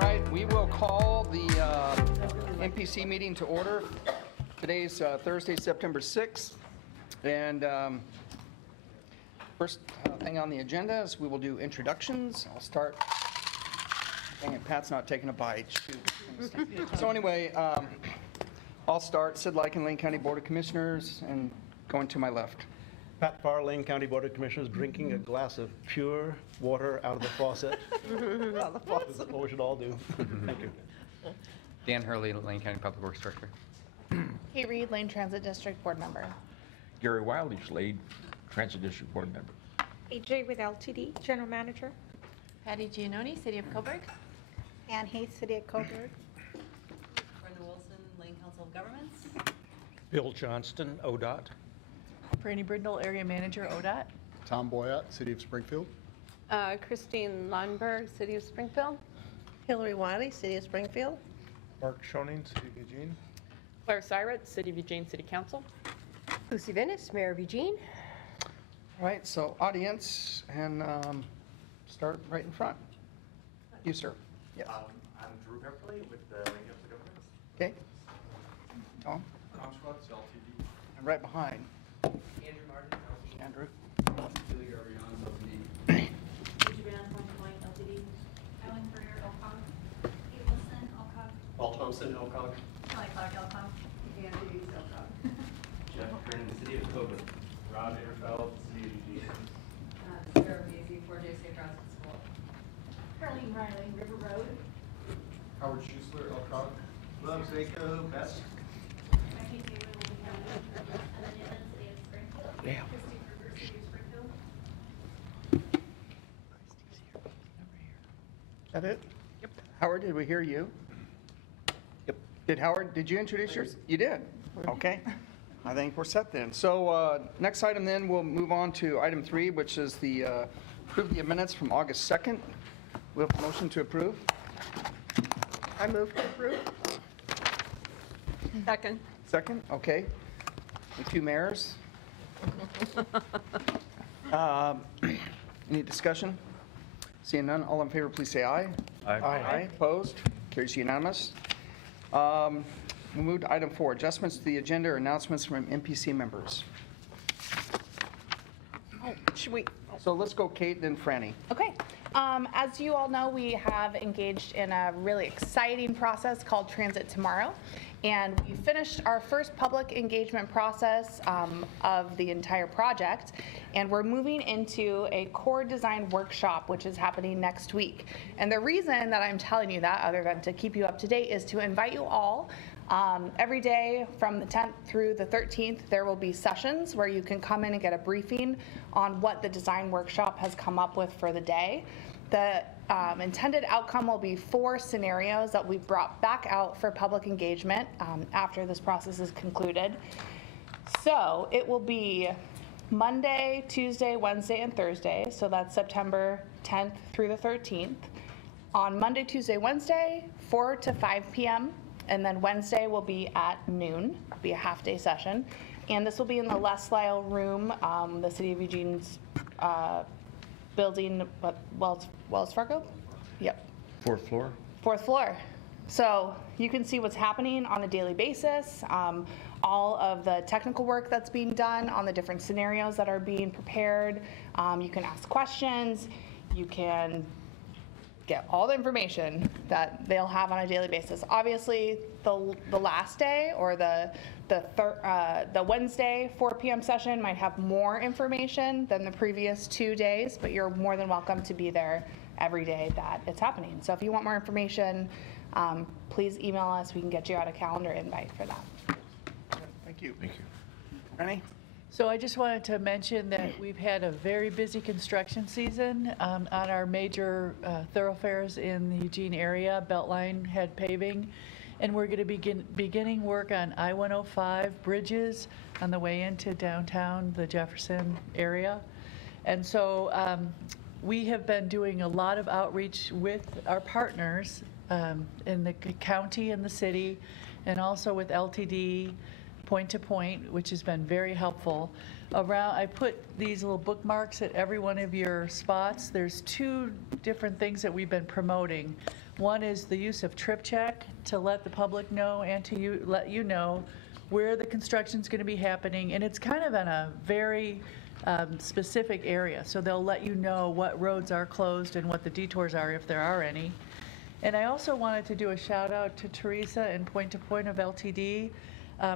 All right, we will call the MPC meeting to order. Today's Thursday, September 6th. And first thing on the agenda is we will do introductions. I'll start. Dang it, Pat's not taking a bite. Shoot. So anyway, I'll start. Sid Lykin, Lane County Board of Commissioners, and going to my left. Pat Farr, Lane County Board of Commissioners, drinking a glass of pure water out of the faucet. That's what we should all do. Thank you. Dan Hurley, Lane County Public Works Director. Kate Reed, Lane Transit District Board Member. Gary Wildich, Lane Transit District Board Member. AJ with LTD, General Manager. Patty Giannoni, City of Coburg. Ann Hayes, City of Coburg. Brenda Wilson, Lane Council of Governments. Bill Johnston, ODOT. Franny Brindle, Area Manager, ODOT. Tom Boyett, City of Springfield. Christine Lundberg, City of Springfield. Hillary Wiley, City of Springfield. Mark Schoening, City of Eugene. Claire Syret, City of Eugene City Council. Lucy Venice, Mayor of Eugene. All right, so audience, and start right in front. You, sir. Yes. I'm Drew Beverly with the Lane Council of Governments. Okay. Tom? Tom Schwartz, LTD. And right behind. Andrew Martin, LTD. Andrew. Julie Ariana, LTD. Ellen Ferrier, Elcog. Kate Wilson, Elcog. Paul Thompson, Elcog. Kelly Clark, Elcog. Dan Hughes, Elcog. Jeff Kern, City of Coburg. Rob Interfeld, City of Eugene. Sarah Casey, 4J State Transit School. Carlene Riley, River Road. Howard Schuessler, Elkhart. Love Zako, Best. Becky Taylor, Lane County. And then Newman, City of Springfield. Yeah. Christy Kruger, City of Springfield. Is that it? Yep. Howard, did we hear you? Yep. Did you introduce yours? You did? Okay. I think we're set then. So next item then, we'll move on to item 3, which is the approve the minutes from August 2nd. We have a motion to approve. I move to approve. Second. Second, okay. The two mayors. Any discussion? Seeing none, all in favor, please say aye. Aye. Opposed? Carries unanimous. We'll move to item 4, adjustments to the agenda or announcements from MPC members. Should we? So let's go Kate, then Franny. Okay. As you all know, we have engaged in a really exciting process called Transit Tomorrow. And we finished our first public engagement process of the entire project. And we're moving into a core design workshop, which is happening next week. And the reason that I'm telling you that, other than to keep you up to date, is to invite you all. Every day from the 10th through the 13th, there will be sessions where you can come in and get a briefing on what the design workshop has come up with for the day. The intended outcome will be 4 scenarios that we've brought back out for public engagement after this process is concluded. So it will be Monday, Tuesday, Wednesday, and Thursday. So that's September 10th through the 13th. On Monday, Tuesday, Wednesday, 4 to 5 p.m. And then Wednesday will be at noon, be a half-day session. And this will be in the Les Lyle Room, the City of Eugene's building, Wells Fargo? Yep. 4th floor. 4th floor. So you can see what's happening on a daily basis, all of the technical work that's being done on the different scenarios that are being prepared. You can ask questions. You can get all the information that they'll have on a daily basis. Obviously, the last day or the Wednesday 4 p.m. session might have more information than the previous 2 days, but you're more than welcome to be there every day that it's happening. So if you want more information, please email us. We can get you out a calendar invite for that. Thank you. Thank you. Franny? So I just wanted to mention that we've had a very busy construction season on our major thoroughfares in the Eugene area, Beltline, Head Paving, and we're going to begin beginning work on I-105 bridges on the way into downtown, the Jefferson area. And so we have been doing a lot of outreach with our partners in the county and the city, and also with LTD, Point to Point, which has been very helpful. I put these little bookmarks at every one of your spots. There's 2 different things that we've been promoting. One is the use of Trip Check to let the public know and to let you know where the construction's going to be happening. And it's kind of in a very specific area. So they'll let you know what roads are closed and what the detours are, if there are any. And I also wanted to do a shout out to Teresa and Point to Point of LTD,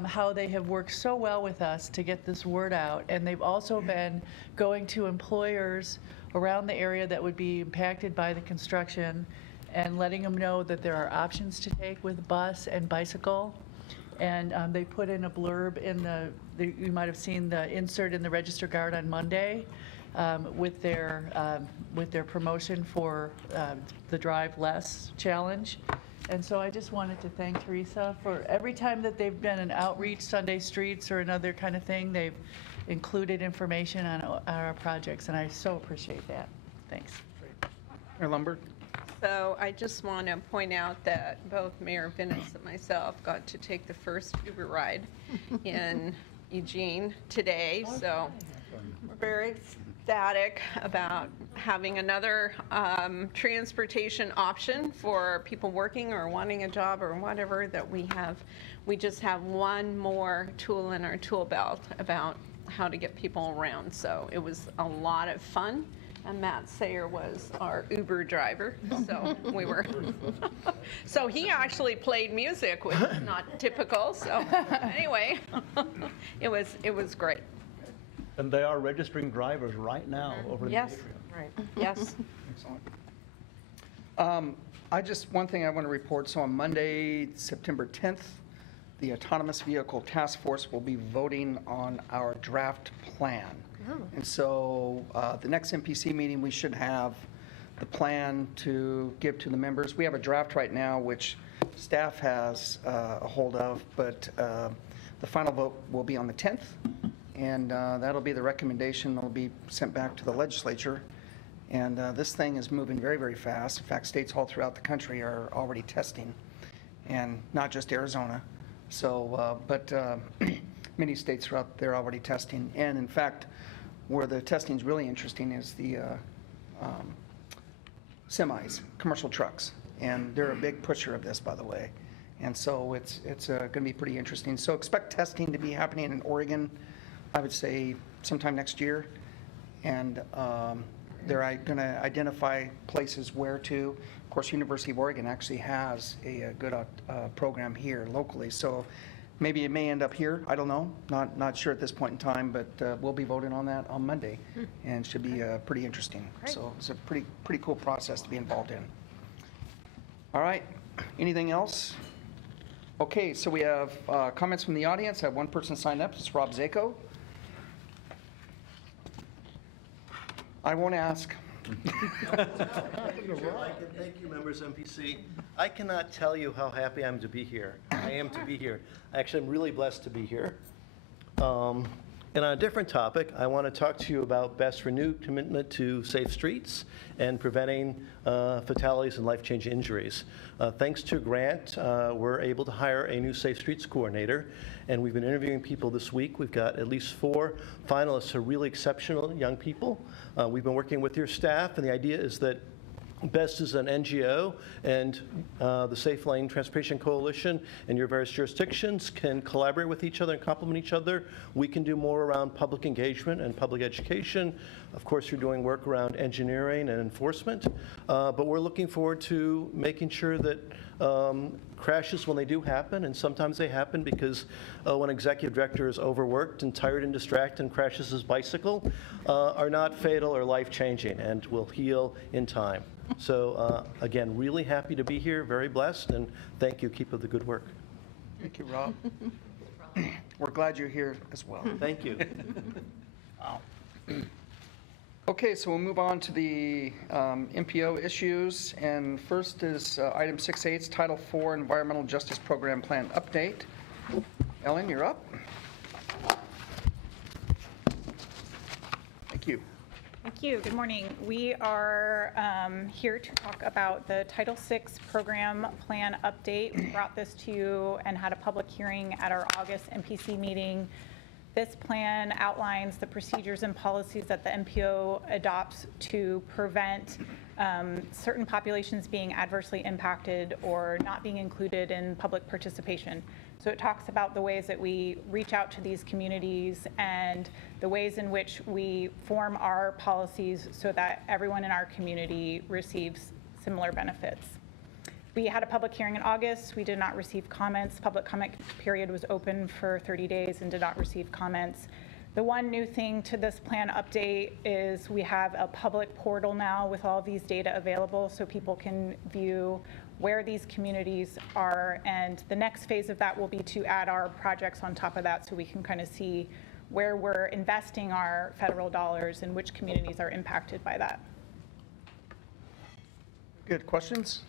how they have worked so well with us to get this word out. And they've also been going to employers around the area that would be impacted by the construction and letting them know that there are options to take with bus and bicycle. And they put in a blurb in you might have seen the insert in the Register Guard on Monday with their promotion for the Drive Less Challenge. And so I just wanted to thank Teresa for every time that they've been an outreach, Sunday Streets or another kind of thing, they've included information on our projects, and I so appreciate that. Thanks. Mayor Lundberg? So I just want to point out that both Mayor Vinnis and myself got to take the first Uber ride in Eugene today. So we're very ecstatic about having another transportation option for people working or wanting a job or whatever that we have. We just have one more tool in our tool belt about how to get people around. So it was a lot of fun. And Matt Sayer was our Uber driver, so we were. So he actually played music, which is not typical. So anyway, it was great. And they are registering drivers right now over in the Yes, atrium. right. Yes. Excellent. One thing I want to report. So on Monday, September 10th, the Autonomous Vehicle Task Force will be voting on our draft plan. And so the next MPC meeting, we should have the plan to give to the members. We have a draft right now, which staff has a hold of, but the final vote will be on the 10th. And that'll be the recommendation that'll be sent back to the legislature. And this thing is moving very, very fast. In fact, states all throughout the country are already testing, and not just Arizona. So, but many states are out there already testing. And in fact, where the testing is really interesting is the semis, commercial trucks. And they're a big pusher of this, by the way. And so it's going to be pretty interesting. So expect testing to be happening in Oregon, I would say sometime next year. And they're going to identify places where to. Of course, University of Oregon actually has a good program here locally. So maybe it may end up here. I don't know. Not sure at this point in time, but we'll be voting on that on Monday, and it should be pretty interesting. So it's a pretty cool process to be involved in. All right. Anything else? Okay. So we have comments from the audience. I have one person signed up. It's Rob Zako. I won't ask. Thank you, members of MPC. I cannot tell you how happy I am to be here. I am to be here. Actually, I'm really blessed to be here. And on a different topic, I want to talk to you about BEST's renewed commitment to safe streets and preventing fatalities and life-changing injuries. Thanks to a grant, we're able to hire a new Safe Streets coordinator, and we've been interviewing people this week. We've got at least 4 finalists who are really exceptional young people. We've been working with your staff, and the idea is that BEST is an NGO, and the Safe Lane Transportation Coalition and your various jurisdictions can collaborate with each other and complement each other. We can do more around public engagement and public education. Of course, you're doing work around engineering and enforcement, but we're looking forward to making sure that crashes, when they do happen, and sometimes they happen because when executive director is overworked and tired and distracted and crashes his bicycle, are not fatal or life-changing and will heal in time. So again, really happy to be here, very blessed, and thank you. Keep up the good work. Thank you, Rob. We're glad you're here as well. Thank you. Wow. Okay, so we'll move on to the MPO issues, and first is item 6.8, Title IV Environmental Justice Program Plan Update. Ellen, you're up. Thank you. Thank you. Good morning. We are here to talk about the Title VI Program Plan Update. We brought this to you and had a public hearing at our August MPC meeting. This plan outlines the procedures and policies that the MPO adopts to prevent certain populations being adversely impacted or not being included in public participation. So it talks about the ways that we reach out to these communities and the ways in which we form our policies so that everyone in our community receives similar benefits. We had a public hearing in August. We did not receive comments. Public comment period was open for 30 days and did not receive comments. The one new thing to this plan update is we have a public portal now with all of these data available so people can view where these communities are. And the next phase of that will be to add our projects on top of that so we can kind of see where we're investing our federal dollars and which communities are impacted by that. Good. Questions?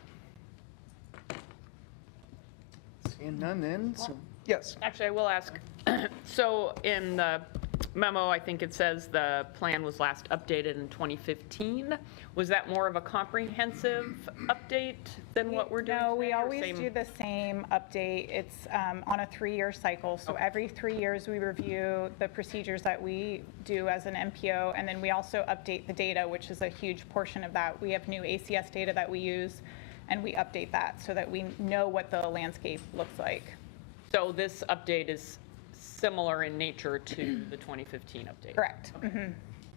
Seeing none then, so, yes. Actually, I will ask, so in the memo, I think it says the plan was last updated in 2015. Was that more of a comprehensive update than what we're doing No, we today, or always same? do the same update. It's on a 3-year cycle. So every 3 years, we review the procedures that we do as an MPO, and then we also update the data, which is a huge portion of that. We have new ACS data that we use, and we update that so that we know what the landscape looks like. So this update is similar in nature to the 2015 update? Correct. Okay.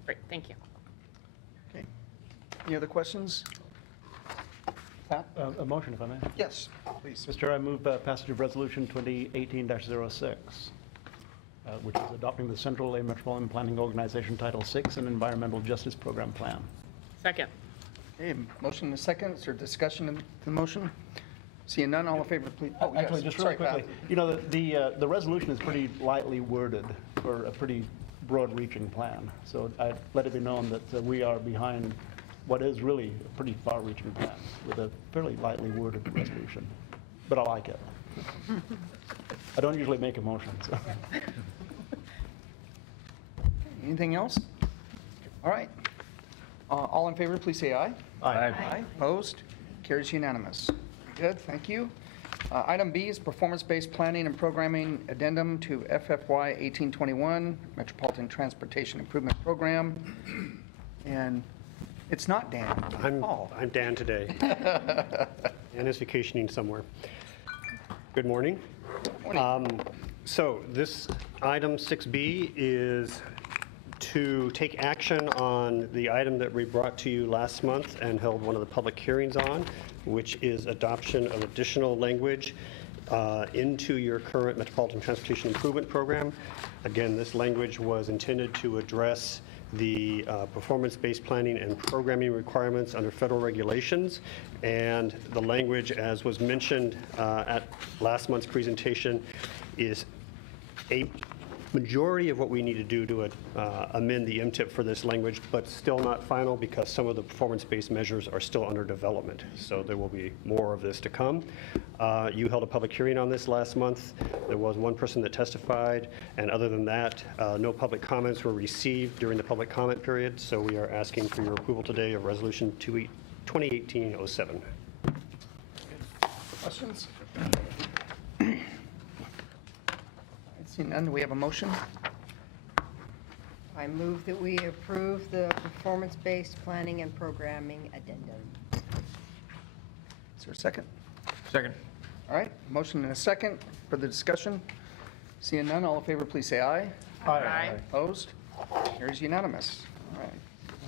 Great, thank you. Okay. Any other questions? Pat? A motion, if I may. Yes, please. Mr. Chair, I move passage of Resolution 2018-06, which is adopting the Central LA Metropolitan Planning Organization Title VI and Environmental Justice Program Plan. Second. Okay, motion and a second. Is there discussion of the motion? Seeing none, all in favor, please. Oh, yes. Actually, just really Sorry, Pat. quickly, you know, the resolution is pretty lightly worded for a pretty broad-reaching plan. So I'd let it be known that we are behind what is really a pretty far-reaching plan with a fairly lightly worded resolution. But I like it. I don't usually make a motion, so. Anything else? All right. All in favor, please say aye. Aye. Opposed? Carries unanimous. Good, thank you. Item B is performance-based planning and programming addendum to FFY 1821 Metropolitan Transportation Improvement Program. And it's not Dan. Paul. I'm Dan today. Dan is vacationing somewhere. Good morning. So this item 6B is to take action on the item that we brought to you last month and held one of the public hearings on, which is adoption of additional language into your current Metropolitan Transportation Improvement Program. Again, this language was intended to address the performance-based planning and programming requirements under federal regulations. And the language, as was mentioned at last month's presentation, is a majority of what we need to do to amend the MTIP for this language, but still not final because some of the performance-based measures are still under development. So there will be more of this to come. You held a public hearing on this last month. There was one person that testified, and other than that, no public comments were received during the public comment period. So we are asking for your approval today of Resolution 2018-07. Questions? Seeing none, do we have a motion? I move that we approve the performance-based planning and programming addendum. Is there a second? Second. All right, motion and a second for the discussion. Seeing none, all in favor, please say aye. Aye. Opposed? Carries unanimous. All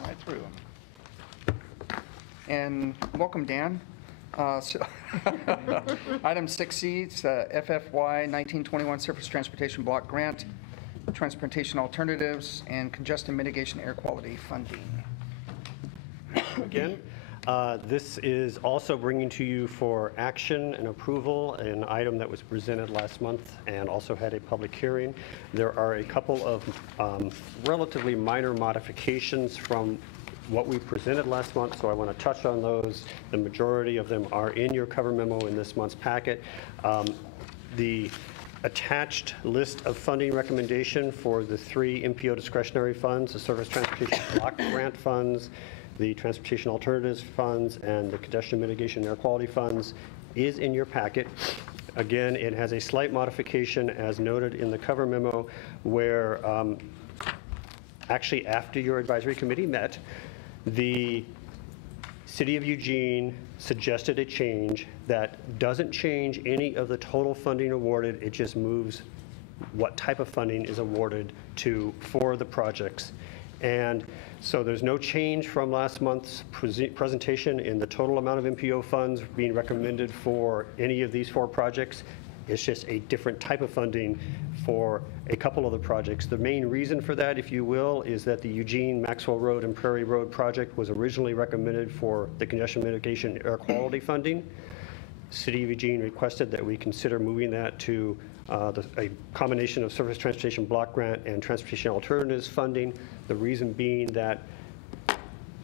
right through. And welcome, Dan. Item 6C, it's FFY 1921 Surface Transportation Block Grant, Transportation Alternatives, and Congestion Mitigation Air Quality Funding. Again, this is also bringing to you for action and approval an item that was presented last month and also had a public hearing. There are a couple of relatively minor modifications from what we presented last month, so I want to touch on those. The majority of them are in your cover memo in this month's packet. The attached list of funding recommendation for the 3 MPO discretionary funds, the Surface Transportation Block Grant Funds, the Transportation Alternatives Funds, and the Congestion Mitigation Air Quality Funds is in your packet. Again, it has a slight modification as noted in the cover memo where actually after your advisory committee met, the City of Eugene suggested a change that doesn't change any of the total funding awarded. It just moves what type of funding is awarded for the projects. And so there's no change from last month's presentation in the total amount of MPO funds being recommended for any of these 4 projects. It's just a different type of funding for a couple of the projects. The main reason for that, if you will, is that the Eugene, Maxwell Road, and Prairie Road project was originally recommended for the congestion mitigation air quality funding. City of Eugene requested that we consider moving that to a combination of Surface Transportation Block Grant and Transportation Alternatives funding. The reason being that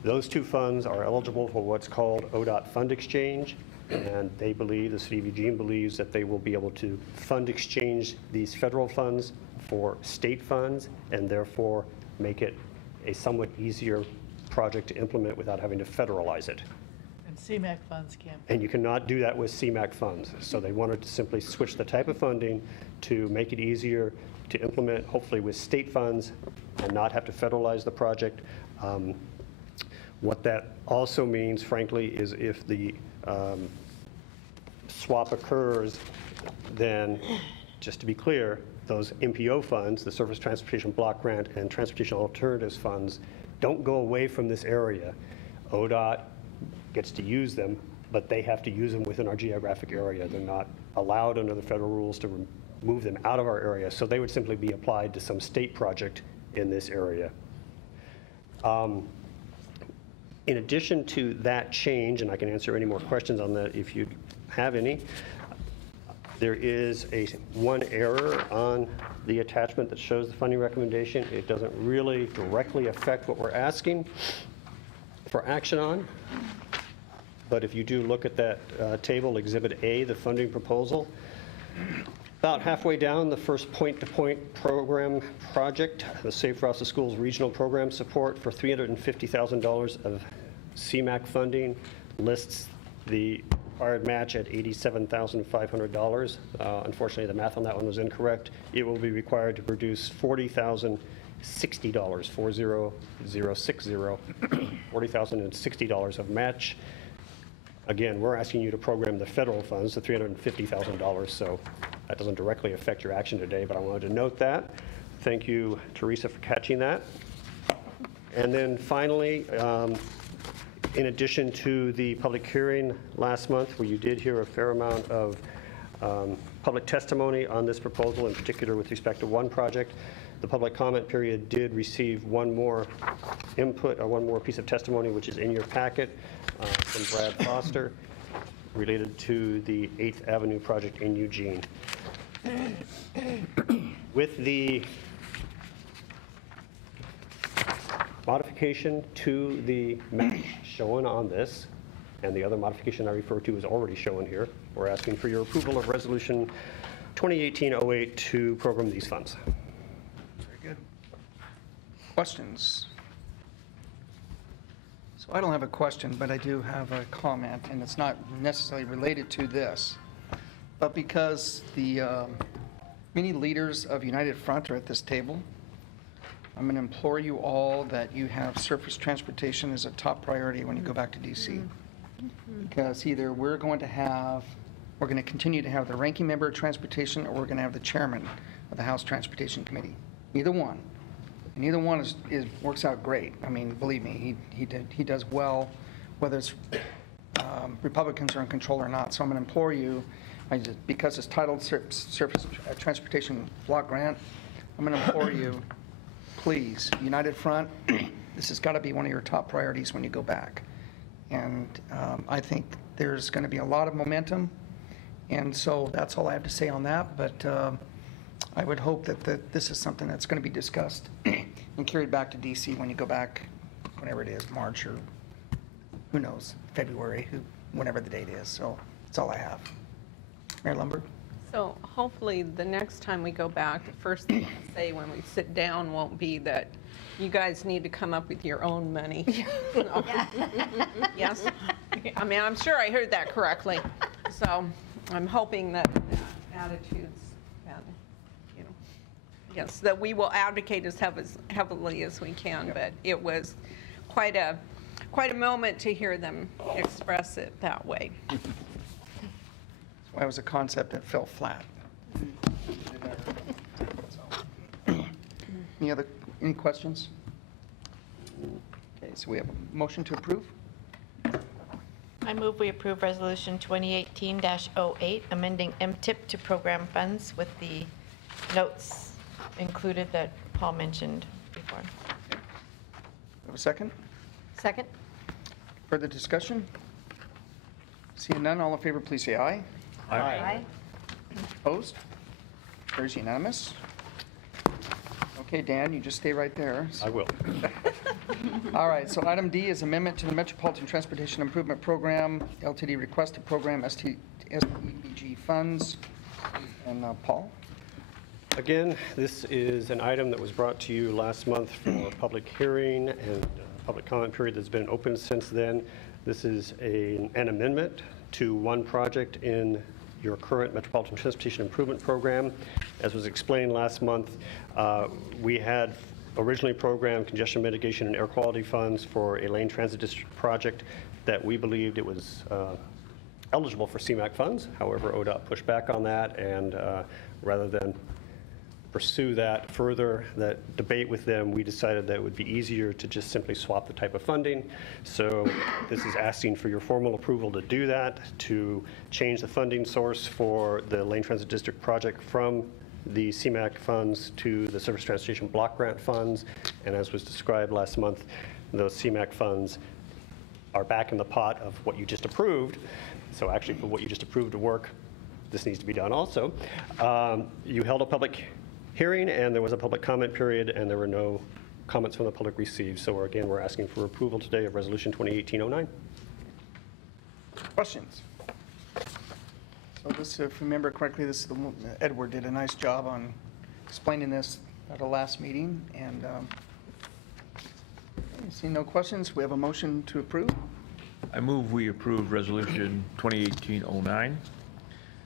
those 2 funds are eligible for what's called ODOT Fund Exchange, and they believe, the City of Eugene believes, that they will be able to fund exchange these federal funds for state funds and therefore make it a somewhat easier project to implement without having to federalize it. And CMAQ funds can't. And you cannot do that with CMAQ funds. So they wanted to simply switch the type of funding to make it easier to implement, hopefully with state funds, and not have to federalize the project. What that also means, frankly, is if the swap occurs, then, just to be clear, those MPO funds, the Surface Transportation Block Grant and Transportation Alternatives funds, don't go away from this area. ODOT gets to use them, but they have to use them within our geographic area. They're not allowed under the federal rules to move them out of our area, so they would simply be applied to some state project in this area. In addition to that change, and I can answer any more questions on that if you have any, there is one error on the attachment that shows the funding recommendation. It doesn't really directly affect what we're asking for action on. But if you do look at that table, Exhibit A, the funding proposal, about halfway down, the first point-to-point program project, the Safe Routes to Schools regional program support for $350,000 of CMAQ funding, lists the required match at $87,500. Unfortunately, the math on that one was incorrect. It will be required to produce $40,060, 40060, $40,060 of match. Again, we're asking you to program the federal funds, the $350,000, so that doesn't directly affect your action today, but I wanted to note that. Thank you, Teresa, for catching that. And then finally, in addition to the public hearing last month, where you did hear a fair amount of public testimony on this proposal, in particular with respect to one project, the public comment period did receive one more input, or one more piece of testimony, which is in your packet, from Brad Foster, related to the 8th Avenue project in Eugene. With the modification to the map shown on this, and the other modification I refer to is already shown here, we're asking for your approval of Resolution 2018-08 to program these funds. Very good. Questions? So I don't have a question, but I do have a comment, and it's not necessarily related to this. But because the many leaders of United Front are at this table, I'm going to implore you all that you have surface transportation as a top priority when you go back to DC. Because either we're going to continue to have the ranking member of transportation, or we're going to have the chairman of the House Transportation Committee. Either one. And either one works out great. I mean, believe me, he does well, whether it's Republicans are in control or not. So I'm going to implore you, because it's titled Surface Transportation Block Grant, I'm going to implore you, please, United Front, this has got to be one of your top priorities when you go back. And I think there's going to be a lot of momentum. And so that's all I have to say on that. But I would hope that this is something that's going to be discussed and carried back to DC when you go back, whenever it is, March or who knows, February, whenever the date is. So that's all I have. Mayor Lumberg? So hopefully the next time we go back, the first thing I say when we sit down won't be that you guys need to come up with your own money. Yes? I mean, I'm sure I heard that correctly. So I'm hoping that attitudes, and, you know, yes, that we will advocate as heavily as we can. But it was quite quite a moment to hear them express it that way. That was a concept that fell flat. Any questions? Okay, so we have a motion to approve. I move we approve Resolution 2018-08, amending MTIP to program funds with the notes included that Paul mentioned before. Have a second? Second? Further discussion? Seeing none, all in favor, please say aye. Aye. Opposed? Carries unanimous. Okay, Dan, you just stay right there. I will. All right, so item D is amendment to the Metropolitan Transportation Improvement Program, LTD request to program STBG funds. And Paul? Again, this is an item that was brought to you last month for a public hearing and public comment period that's been open since then. This is an amendment to one project in your current Metropolitan Transportation Improvement Program. As was explained last month, we had originally programmed congestion mitigation and air quality funds for a lane transit district project that we believed it was eligible for CMAQ funds. However, ODOT pushed back on that, and rather than pursue that further, that debate with them, we decided that it would be easier to just simply swap the type of funding. So this is asking for your formal approval to do that, to change the funding source for the Lane Transit District project from the CMAQ funds to the Surface Transportation Block Grant funds. And as was described last month, those CMAQ funds are back in the pot of what you just approved. So actually, for what you just approved to work, this needs to be done also. You held a public hearing, and there was a public comment period, and there were no comments from the public received. So again, we're asking for approval today of Resolution 2018-09. Questions? So this, if you remember correctly, this is the one, Edward did a nice job on explaining this at the last meeting, and see no questions, we have a motion to approve. I move we approve Resolution 2018-09,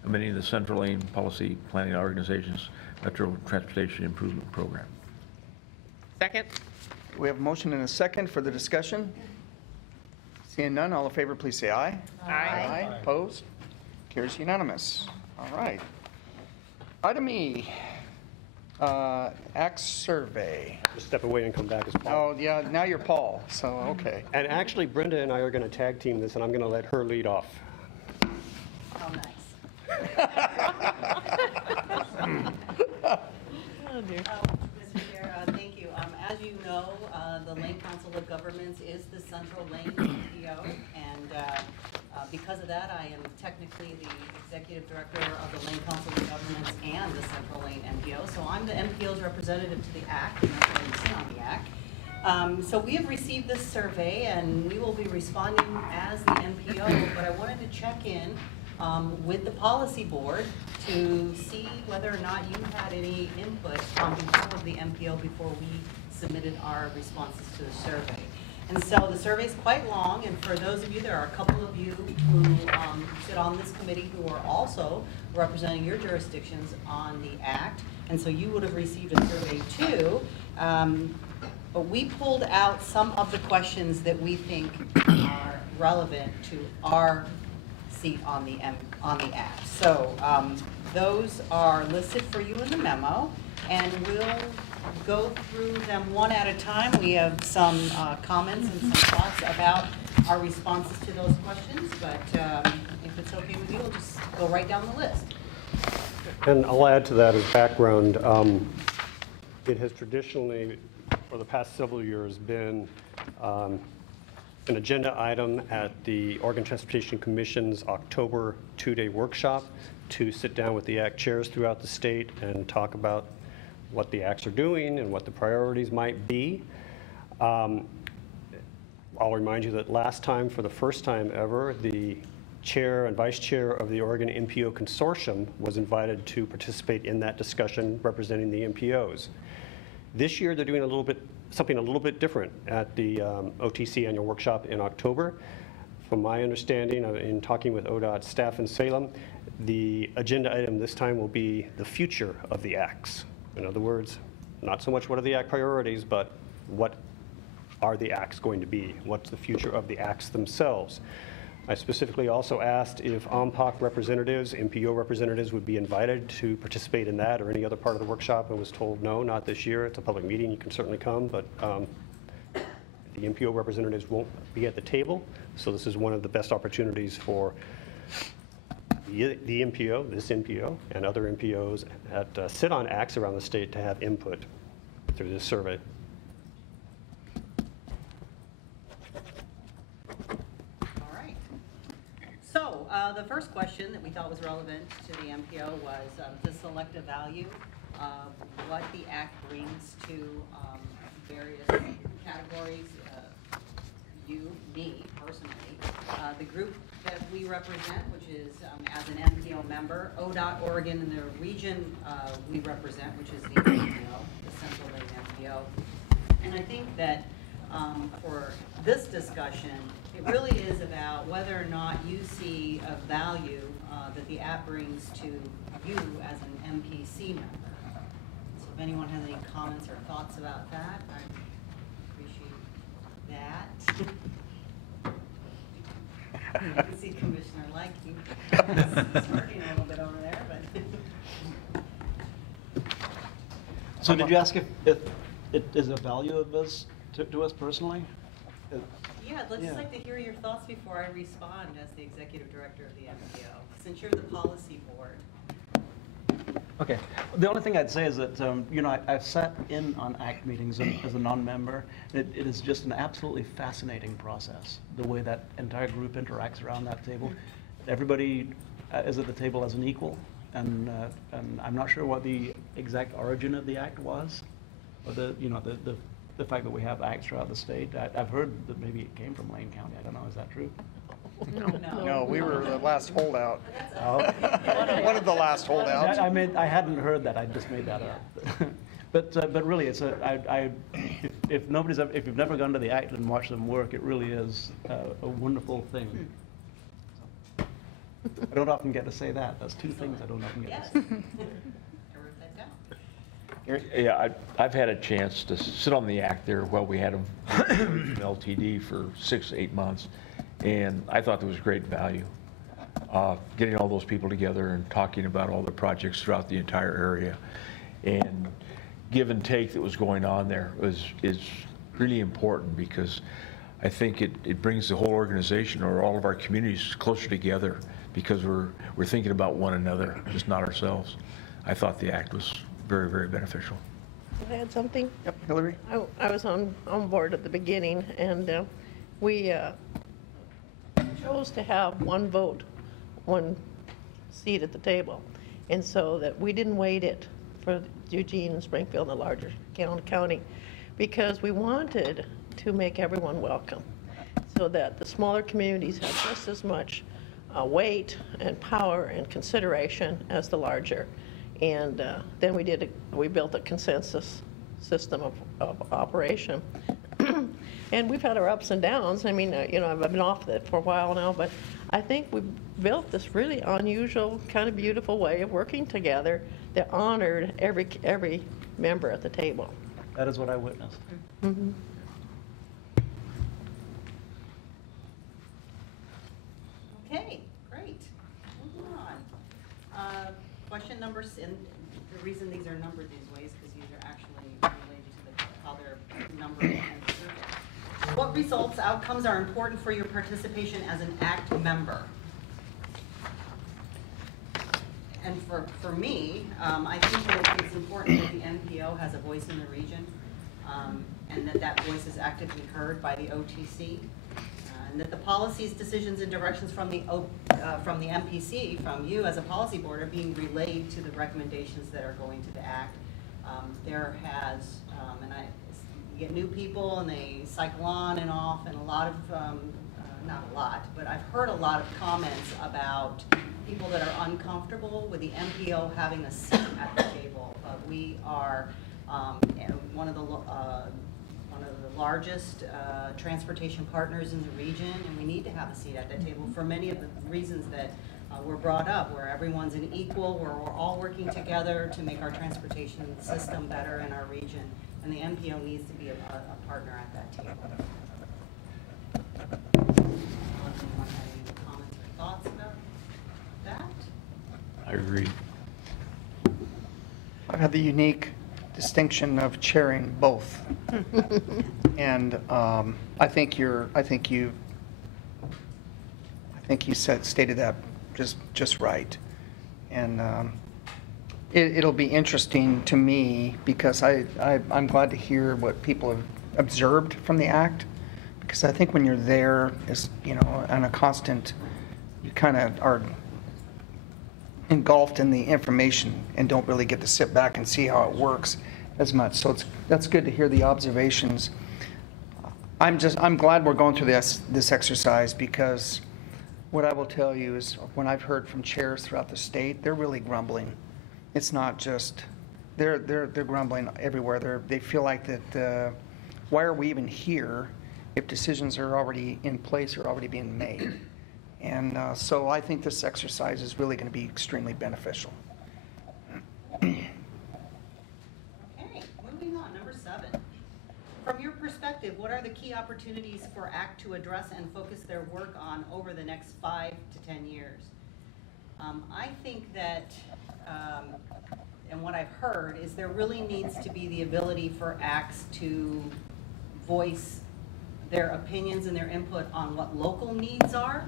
amending the Central Lane Policy Planning Organization's Metro Transportation Improvement Program. Second? We have a motion and a second for the discussion. Seeing none, all in favor, please say aye. Aye. Opposed? Carries unanimous. All right. Item E, ACT survey. Just step away and come back as Paul. Oh, yeah, now you're Paul, so, okay. And actually, Brenda and I are going to tag team this, and I'm going to let her lead off. Oh, nice. Mr. Chair, thank you. As you know, the Lane Council of Governments is the Central Lane MPO, and because of that, I am technically the Executive Director of the Lane Council of Governments and the Central Lane MPO. So I'm the MPO's representative to the ACT, and that's why you sit on the ACT. So we have received this survey, and we will be responding as the MPO, but I wanted to check in with the policy board to see whether or not you had any input on behalf of the MPO before we submitted our responses to the survey. And so the survey is quite long, and for those of you, there are a couple of you who sit on this committee who are also representing your jurisdictions on the ACT, and so you would have received a survey too. But we pulled out some of the questions that we think are relevant to our seat on the ACT. So those are listed for you in the memo, and we'll go through them one at a time. We have some comments and some thoughts about our responses to those questions, but if it's okay with you, we'll just go right down the list. And I'll add to that as background. It has traditionally, for the past several years, been an agenda item at the Oregon Transportation Commission's October two-day workshop to sit down with the ACT chairs throughout the state and talk about what the ACTs are doing and what the priorities might be. I'll remind you that last time, for the first time ever, the chair and vice chair of the Oregon MPO Consortium was invited to participate in that discussion representing the MPOs. This year, they're doing something a little bit different at the OTC annual workshop in October. From my understanding, in talking with ODOT staff in Salem, the agenda item this time will be the future of the ACTs. In other words, not so much what are the ACT priorities, but what are the acts going to be? What's the future of the acts themselves? I specifically also asked if OMPOC representatives, MPO representatives would be invited to participate in that or any other part of the workshop. I was told, no, not this year. It's a public meeting. You can certainly come, but the MPO representatives won't be at the table. So this is one of the best opportunities for the MPO, this MPO, and other MPOs that sit on acts around the state to have input through this survey. So the first question that we thought was relevant to the MPO was the selective value of what the act brings to various categories, you, me, personally, the group that we represent, which is as an MPO member, ODOT Oregon, and the region we represent, which is the MPO, the Central Lane MPO. And I think that for this discussion, it really is about whether or not you see a value that the app brings to you as an MPC member. So if anyone has any comments or thoughts about that, I appreciate that. You can see Commissioner Likey smirking a little bit over there, but. So did you ask if it is a value of this to us personally? Yeah, I'd just like to hear your thoughts before I respond as the executive director of the MPO, since you're the policy board. Okay. The only thing I'd say is that, I've sat in on ACT meetings as a non-member. It is just an absolutely fascinating process, the way that entire group interacts around that table. Everybody is at the table as an equal, and I'm not sure what the exact origin of the ACT was, or the fact that we have acts throughout the state. I've heard that maybe it came from Lane County. I don't know, is that true? No, we were the last holdout. One of the last holdouts. I hadn't heard that. I just made that up. But really, it's if you've never gone to the ACT and watched them work, it really is a wonderful thing. I don't often get to say that. That's two things I don't often get to say. Yeah, I've had a chance to sit on the act there while we had an LTD for 6 to 8 months, and I thought there was great value. Getting all those people together and talking about all the projects throughout the entire area, and give and take that was going on there is really important, because I think it brings the whole organization or all of our communities closer together, because we're thinking about one another, just not ourselves. I thought the act was very, very beneficial. Can I add something? Yep, Hillary? I was on board at the beginning, and we chose to have one vote, one seat at the table. And so that we didn't wait it for Eugene and Springfield and the larger county, because we wanted to make everyone welcome, so that the smaller communities have just as much weight and power and consideration as the larger. And then we built a consensus system of operation. And we've had our ups and downs. I mean, I've been off it for a while now, but I think we built this really unusual, kind of beautiful way of working together that honored every member at the table. That is what I witnessed. Mm-hmm. Okay, great. Moving on. Question number, and the reason these are numbered these ways, because these are actually related to how they're numbered and surveyed. What results, outcomes are important for your participation as an ACT member? And for me, I think that it's important that the MPO has a voice in the region, and that voice is actively heard by the OTC. And that the policies, decisions, and directions from the MPC, from you as a policy board, are being relayed to the recommendations that are going to the ACT. There has, you get new people and they cycle on and off, and a lot of, not a lot, but I've heard a lot of comments about people that are uncomfortable with the MPO having a seat at the table. We are one of the largest transportation partners in the region, and we need to have a seat at that table for many of the reasons that were brought up, where everyone's an equal, where we're all working together to make our transportation system better in our region. and the MPO needs to be a partner at that table. Anyone have any comments or thoughts about that? I agree. I've had the unique distinction of chairing both. And I think you stated that just right. And it'll be interesting to me because I'm glad to hear what people have observed from the act, because I think when you're there, is on a constant, you kind of are engulfed in the information and don't really get to sit back and see how it works as much. So that's good to hear the observations. I'm glad we're going through this exercise, because what I will tell you is when I've heard from chairs throughout the state, they're really grumbling. It's not just, they're grumbling everywhere. They feel like that, why are we even here if decisions are already in place or already being made? And so I think this exercise is really going to be extremely beneficial. Okay, moving on, number 7. From your perspective, what are the key opportunities for ACT to address and focus their work on over the next 5 to 10 years? I think that, and what I've heard, is there really needs to be the ability for ACTs to voice their opinions and their input on what local needs are,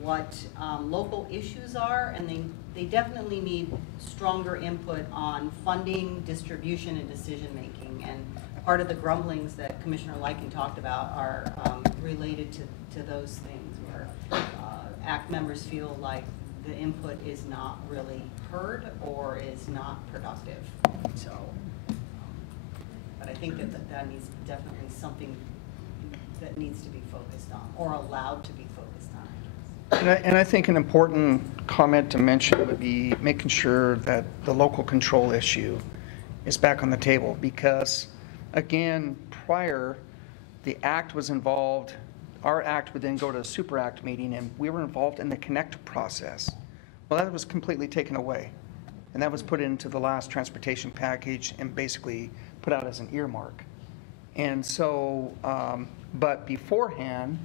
what local issues are, and they definitely need stronger input on funding, distribution, and decision-making. And part of the grumblings that Commissioner Lykin talked about are related to those things, where ACT members feel like the input is not really heard or is not productive. So, but I think that needs definitely something that needs to be focused on, or allowed to be focused on. And I think an important comment to mention would be making sure that the local control issue is back on the table, because again, prior, the ACT was involved, our ACT would then go to a Super ACT meeting, and we were involved in the connect process. Well, that was completely taken away, and that was put into the last transportation package and basically put out as an earmark. And so, but beforehand,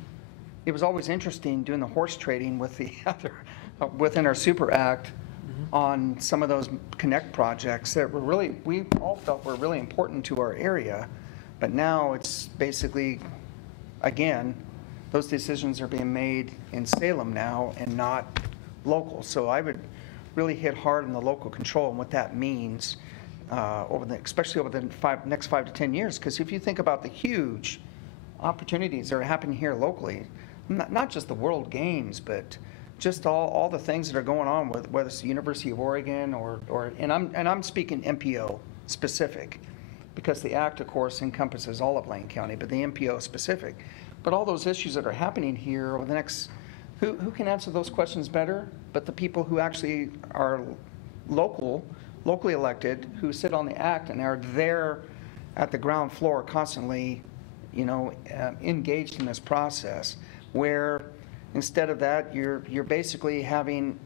it was always interesting doing the horse trading with the other, within our Super ACT on some of those connect projects that were really, we all felt were really important to our area. But now it's basically, again, those decisions are being made in Salem now and not local. So I would really hit hard on the local control and what that means especially over the next 5 to 10 years. Because if you think about the huge opportunities that are happening here locally, not just the World Games, but just all the things that are going on with whether it's the University of Oregon and I'm speaking MPO specific, because the ACT, of course, encompasses all of Lane County, but the MPO specific. But all those issues that are happening here over the next, who can answer those questions better but the people who actually are locally elected, who sit on the ACT and are there at the ground floor constantly, engaged in this process, where instead of that, you're basically having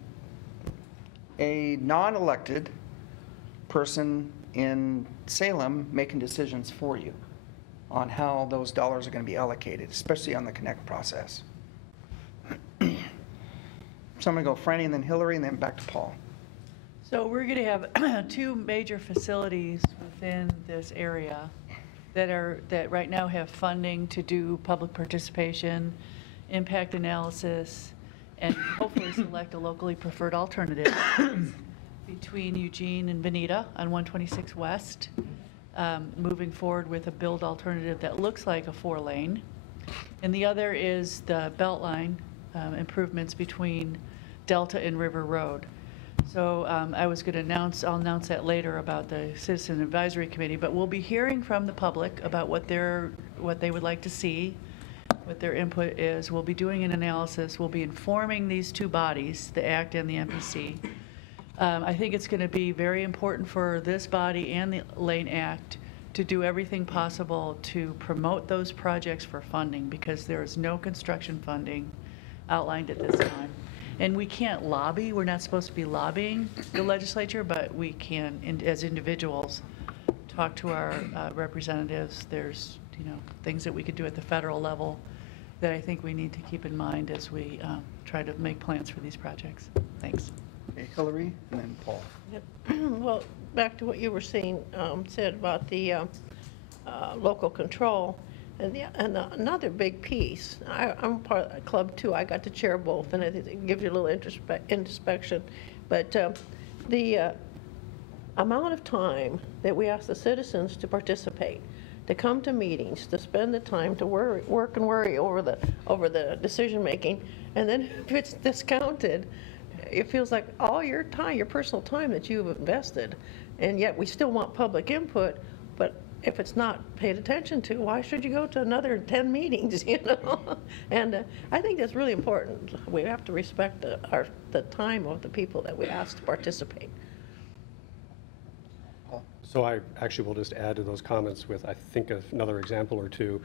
a non-elected person in Salem making decisions for you on how those dollars are going to be allocated, especially on the connect process. So I'm going to go Franny and then Hillary and then back to Paul. So we're going to have 2 major facilities within this area that right now have funding to do public participation, impact analysis, and hopefully select a locally preferred alternative between Eugene and Veneta on 126 West, moving forward with a build alternative that looks like a 4-lane. And the other is the Beltline improvements between Delta and River Road. So I was going to I'll announce that later about the Citizen Advisory Committee, but we'll be hearing from the public about what they would like to see, what their input is. We'll be doing an analysis. We'll be informing these 2 bodies, the ACT and the MPC. I think it's going to be very important for this body and the Lane Act to do everything possible to promote those projects for funding, because there is no construction funding outlined at this time. And we can't lobby. We're not supposed to be lobbying the legislature, but we can, as individuals, talk to our representatives. There's, things that we could do at the federal level that I think we need to keep in mind as we try to make plans for these projects. Thanks. Okay, Hillary, and then Paul. Well, back to what you were saying, said about the local control, and another big piece, I'm part of Club 2, I got to chair both, and it gives you a little introspection, but the amount of time that we ask the citizens to participate, to come to meetings, to spend the time to work and worry over the decision-making, and then if it's discounted, it feels like all your time, your personal time that you've invested, and yet we still want public input, but if it's not paid attention to, why should you go to another 10 meetings, And I think that's really important. We have to respect the time of the people that we ask to participate. So I actually will just add to those comments with, I think, another example or two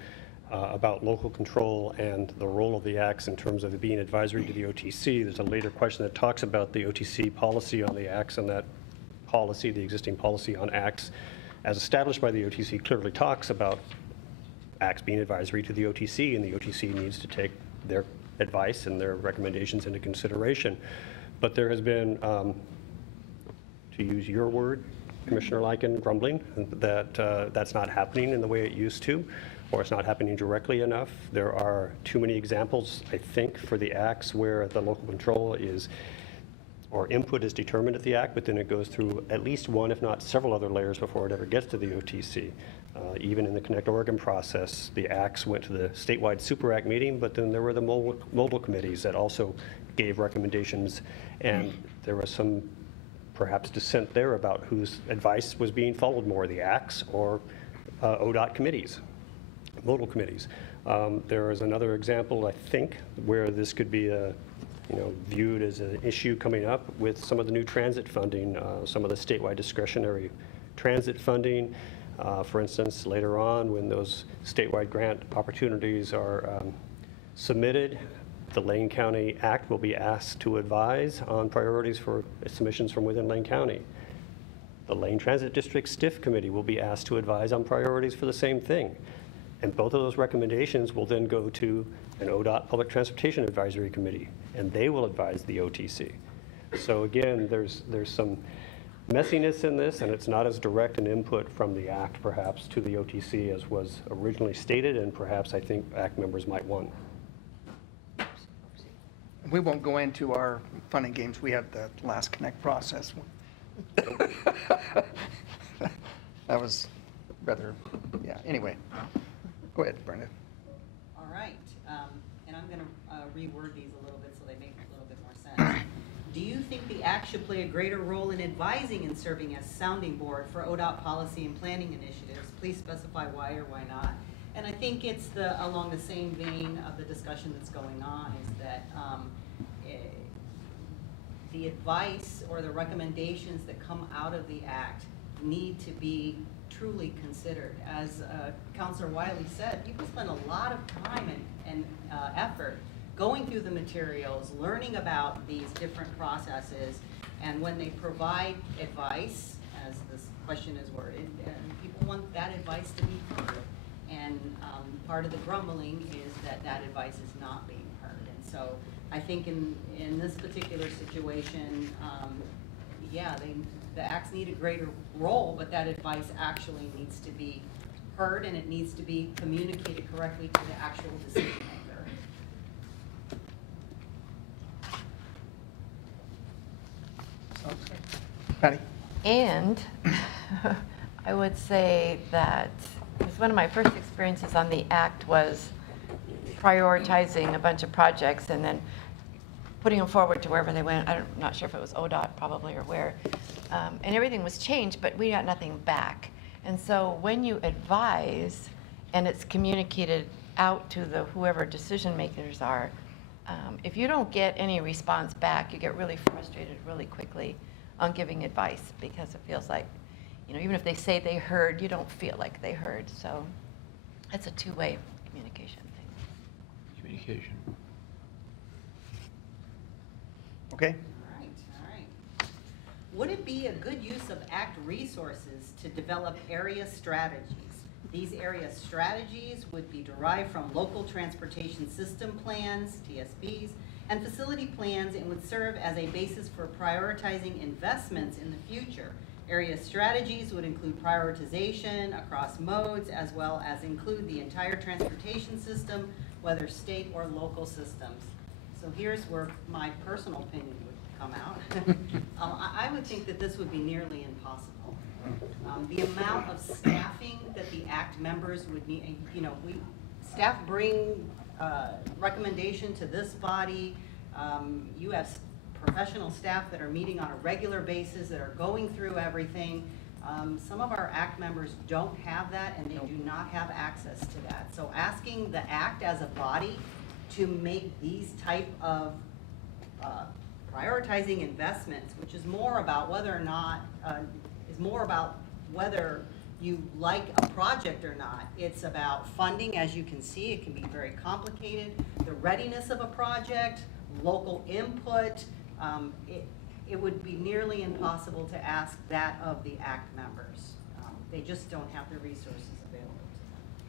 about local control and the role of the acts in terms of it being advisory to the OTC. There's a later question that talks about the OTC policy on the acts, and that policy, the existing policy on acts, as established by the OTC, clearly talks about acts being advisory to the OTC, and the OTC needs to take their advice and their recommendations into consideration. But there has been, to use your word, Commissioner Lycan, grumbling that that's not happening in the way it used to, or it's not happening directly enough. There are too many examples, I think, for the acts where the local control is, or input is determined at the act, but then it goes through at least one, if not several other layers before it ever gets to the OTC. Even in the Connect Oregon process, the acts went to the statewide Super Act meeting, but then there were the mobile committees that also gave recommendations, and there was some perhaps dissent there about whose advice was being followed more, the acts or ODOT committees, modal committees. There is another example, I think, where this could be viewed as an issue coming up with some of the new transit funding, some of the statewide discretionary transit funding. For instance, later on, when those statewide grant opportunities are submitted, the Lane County Act will be asked to advise on priorities for submissions from within Lane County. The Lane Transit District STIF Committee will be asked to advise on priorities for the same thing. And both of those recommendations will then go to an ODOT Public Transportation Advisory Committee, and they will advise the OTC. So again, there's some messiness in this, and it's not as direct an input from the Act, perhaps, to the OTC as was originally stated, and perhaps I think Act members might want. We won't go into our fun and games. We have the last Connect process. That was rather, yeah, anyway. Go ahead, Brenda. All right, and I'm going to reword these a little bit so they make a little bit more sense. Do you think the Act should play a greater role in advising and serving as sounding board for ODOT policy and planning initiatives? Please specify why or why not. And I think it's along the same vein of the discussion that's going on, is that the advice or the recommendations that come out of the Act need to be truly considered. As Councilor Wiley said, people spend a lot of time and effort going through the materials, learning about these different processes, and when they provide advice, as this question is worded, people want that advice to be heard. And part of the grumbling is that that advice is not being heard. And so I think in this particular situation, yeah, the acts need a greater role, but that advice actually needs to be heard, and it needs to be communicated correctly to the actual decision maker. Patty? And I would say that, because one of my first experiences on the Act was prioritizing a bunch of projects and then putting them forward to wherever they went. I'm not sure if it was ODOT probably or where. And everything was changed, but we got nothing back. And so when you advise and it's communicated out to the whoever decision makers are, if you don't get any response back, you get really frustrated really quickly on giving advice, because it feels like, even if they say they heard, you don't feel like they heard. So it's a two-way communication thing. Communication. Okay. All right. would it be a good use of ACT resources to develop area strategies? These area strategies would be derived from local transportation system plans, TSBs, and facility plans, and would serve as a basis for prioritizing investments in the future. Area strategies would include prioritization across modes, as well as include the entire transportation system, whether state or local systems. So here's where my personal opinion would come out. I would think that this would be nearly impossible. The amount of staffing that the ACT members would need, staff bring recommendation to this body. You have professional staff that are meeting on a regular basis, that are going through everything. Some of our ACT members don't have that, and they do not have access to that. So asking the ACT as a body to make these type of prioritizing investments, which is more about whether or not, whether you like a project or not. It's about funding, as you can see. It can be very complicated. The readiness of a project, local input. It would be nearly impossible to ask that of the ACT members. They just don't have the resources available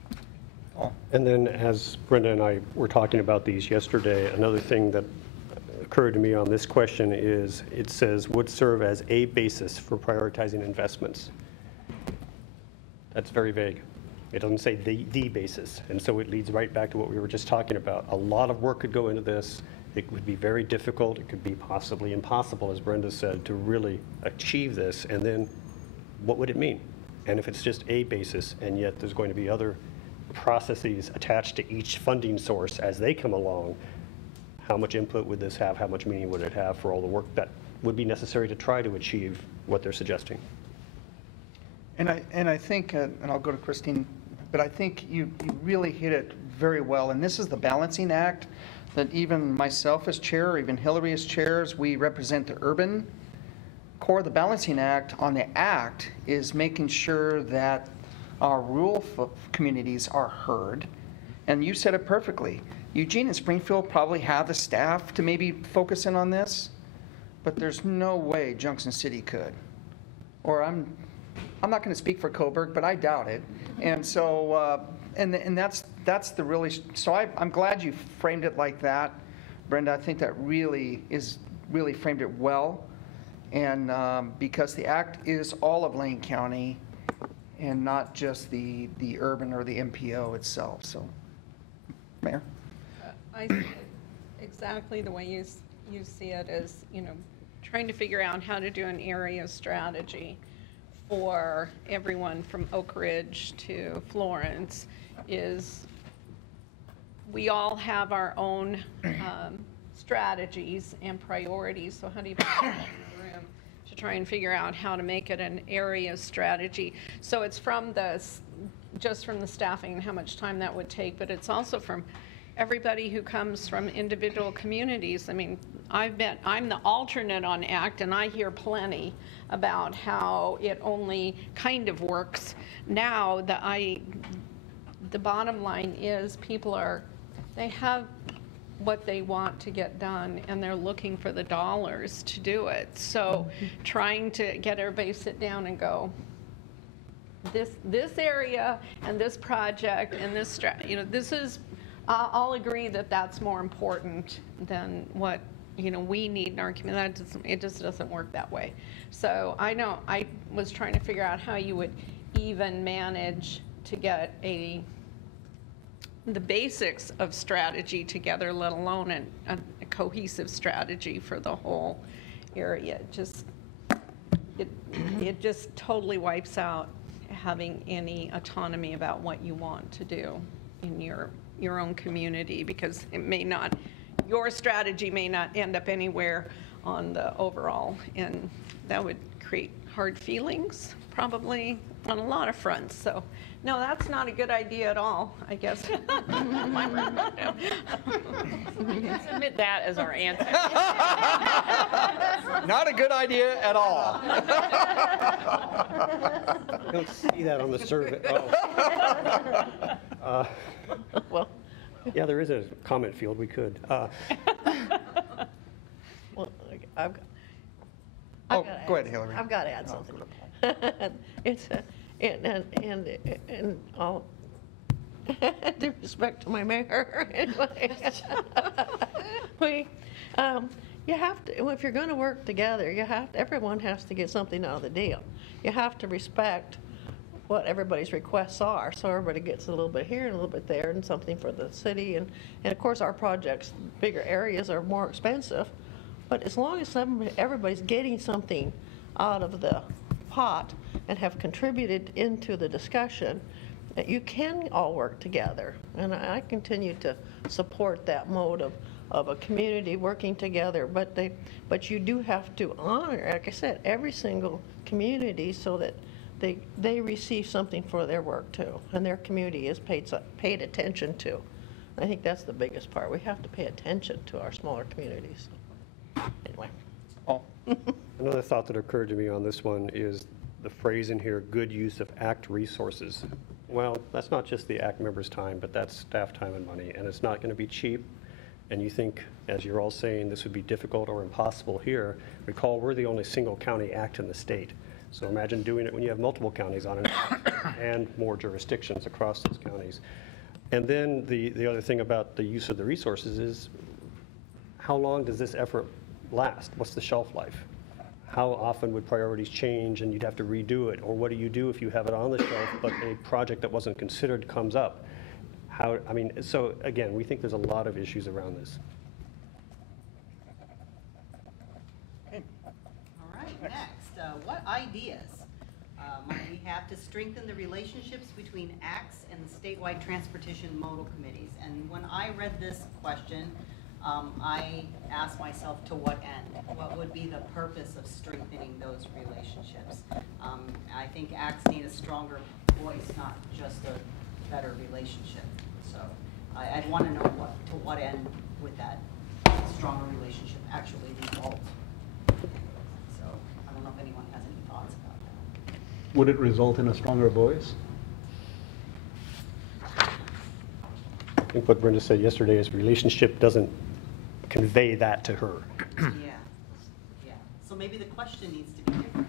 to them. And then, as Brenda and I were talking about these yesterday, another thing that occurred to me on this question is, it says would serve as a basis for prioritizing investments. That's very vague. It doesn't say the basis. And so it leads right back to what we were just talking about. A lot of work could go into this. It would be very difficult. It could be possibly impossible, as Brenda said, to really achieve this. And then what would it mean? And if it's just a basis, and yet there's going to be other processes attached to each funding source as they come along, how much input would this have? How much meaning would it have for all the work that would be necessary to try to achieve what they're suggesting? And I think, and I'll go to Christine, but I think you really hit it very well. And this is the balancing act that even myself as chair, or even Hillary as chairs, we represent the urban core. The balancing act on the act is making sure that our rural communities are heard. And you said it perfectly. Eugene and Springfield probably have the staff to maybe focus in on this, but there's no way Junction City could. Or I'm not going to speak for Coburg, but I doubt it. And so, and that's the really, so I'm glad you framed it like that, Brenda. I think that really framed it well. And because the act is all of Lane County and not just the urban or the MPO itself. So, Mayor? I see it exactly the way you see it, as, trying to figure out how to do an area strategy for everyone from Oak Ridge to Florence. Is we all have our own strategies and priorities, so how do you put that in the room to try and figure out how to make it an area strategy? So it's from just from the staffing and how much time that would take, but it's also from everybody who comes from individual communities. I mean, I'm the alternate on ACT, and I hear plenty about how it only kind of works. Now, the bottom line is they have what they want to get done, and they're looking for the dollars to do it. So trying to get everybody to sit down and go, this area and this project and this this is, I'll agree that that's more important than what we need in our community. It just doesn't work that way. So I was trying to figure out how you would even manage to get the basics of strategy together, let alone a cohesive strategy for the whole area. It just totally wipes out having any autonomy about what you want to do in your own community, because your strategy may not end up anywhere on the overall, and that would create hard feelings probably on a lot of fronts. So no, that's not a good idea at all, I guess. My perspective. Let's admit that as our answer. Not a good idea at all. I don't see that on the survey. Oh. Well, yeah, there is a comment field. We could. well, I've Oh, go ahead, Hillary. I've got to add something. It's, and all due respect to my mayor, anyway. You have to, if you're going to work together, everyone has to get something out of the deal. You have to respect what everybody's requests are, so everybody gets a little bit here and a little bit there and something for the city. And of course, our projects, bigger areas are more expensive, but as long as everybody's getting something out of the pot and have contributed into the discussion, that you can all work together. And I continue to support that mode of a community working together, but you do have to honor, like I said, every single community so that they receive something for their work too, and their community is paid attention to. I think that's the biggest part. We have to pay attention to our smaller communities. Anyway. Another thought that occurred to me on this one is the phrase in here, good use of ACT resources. Well, that's not just the ACT members' time, but that's staff time and money, and it's not going to be cheap. And you think, as you're all saying, this would be difficult or impossible here. Recall, we're the only single county ACT in the state. So imagine doing it when you have multiple counties on an act and more jurisdictions across those counties. And then the other thing about the use of the resources is, how long does this effort last? What's the shelf life? How often would priorities change and you'd have to redo it? Or what do you do if you have it on the shelf, but a project that wasn't considered comes up? So again, we think there's a lot of issues around this. All right, next, what ideas might we have to strengthen the relationships between ACTS and the statewide transportation modal committees? And when I read this question, I asked myself, to what end? What would be the purpose of strengthening those relationships? I think ACTS need a stronger voice, not just a better relationship. So I'd want to know to what end would that stronger relationship actually result? So I don't know if anyone has any thoughts about that. Would it result in a stronger voice? I think what Brenda said yesterday is relationship doesn't convey that to her. Yeah. So maybe the question needs to be different.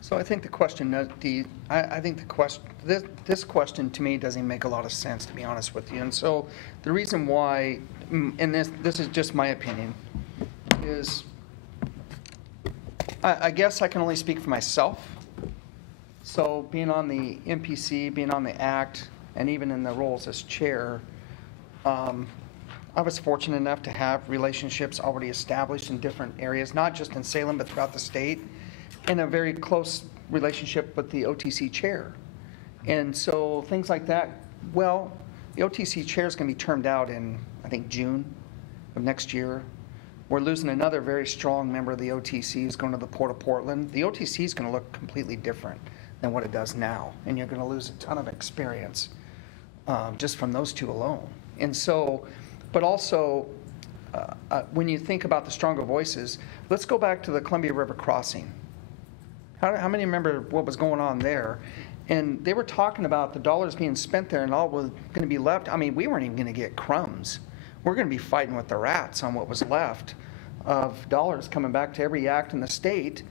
So I think the question, I think the question, this question to me doesn't make a lot of sense, to be honest with you. And so the reason why, and this is just my opinion, is I guess I can only speak for myself. So being on the MPC, being on the ACT, and even in the roles as chair, I was fortunate enough to have relationships already established in different areas, not just in Salem, but throughout the state, in a very close relationship with the OTC chair. And so things like that, well, the OTC chair is going to be termed out in, I think, June of next year. We're losing another very strong member of the OTC who's going to the Port of Portland. The OTC is going to look completely different than what it does now, and you're going to lose a ton of experience just from those two alone. And so, but also, when you think about the stronger voices, let's go back to the Columbia River crossing. How many remember what was going on there? And they were talking about the dollars being spent there and all was going to be left. I mean, we weren't even going to get crumbs. We're going to be fighting with the rats on what was left of dollars coming back to every act in the state.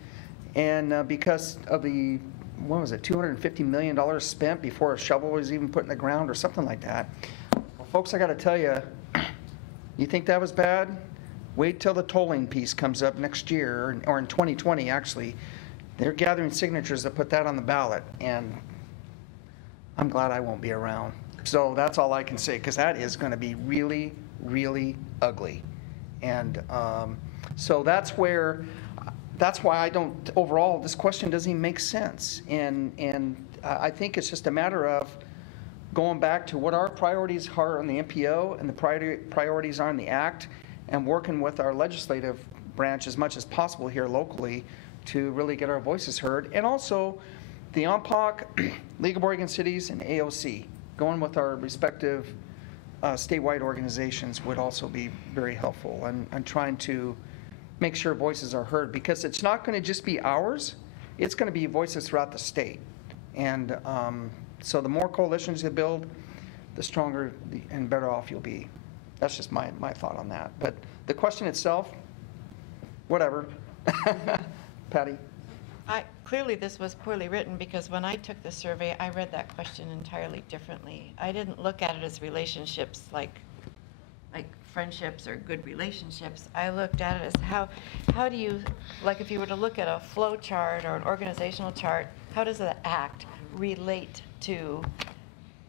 And because of the, what was it, $250 million spent before a shovel was even put in the ground or something like that. Well, folks, I got to tell you, you think that was bad? Wait till the tolling piece comes up next year, or in 2020, actually. They're gathering signatures to put that on the ballot, and I'm glad I won't be around. So that's all I can say, because that is going to be really, really ugly. And so that's why I don't, overall, this question doesn't even make sense. And I think it's just a matter of going back to what our priorities are on the MPO and the priorities are in the ACT, and working with our legislative branch as much as possible here locally to really get our voices heard. And also the OMPOC, League of Oregon Cities, and AOC, going with our respective statewide organizations would also be very helpful. And trying to make sure voices are heard, because it's not going to just be ours, it's going to be voices throughout the state. And so the more coalitions you build, the stronger and better off you'll be. That's just my thought on that. But the question itself, whatever. Patty? Clearly, this was poorly written, because when I took the survey, I read that question entirely differently. I didn't look at it as relationships, like friendships or good relationships. I looked at it as how do you, like if you were to look at a flow chart or an organizational chart, how does the act relate to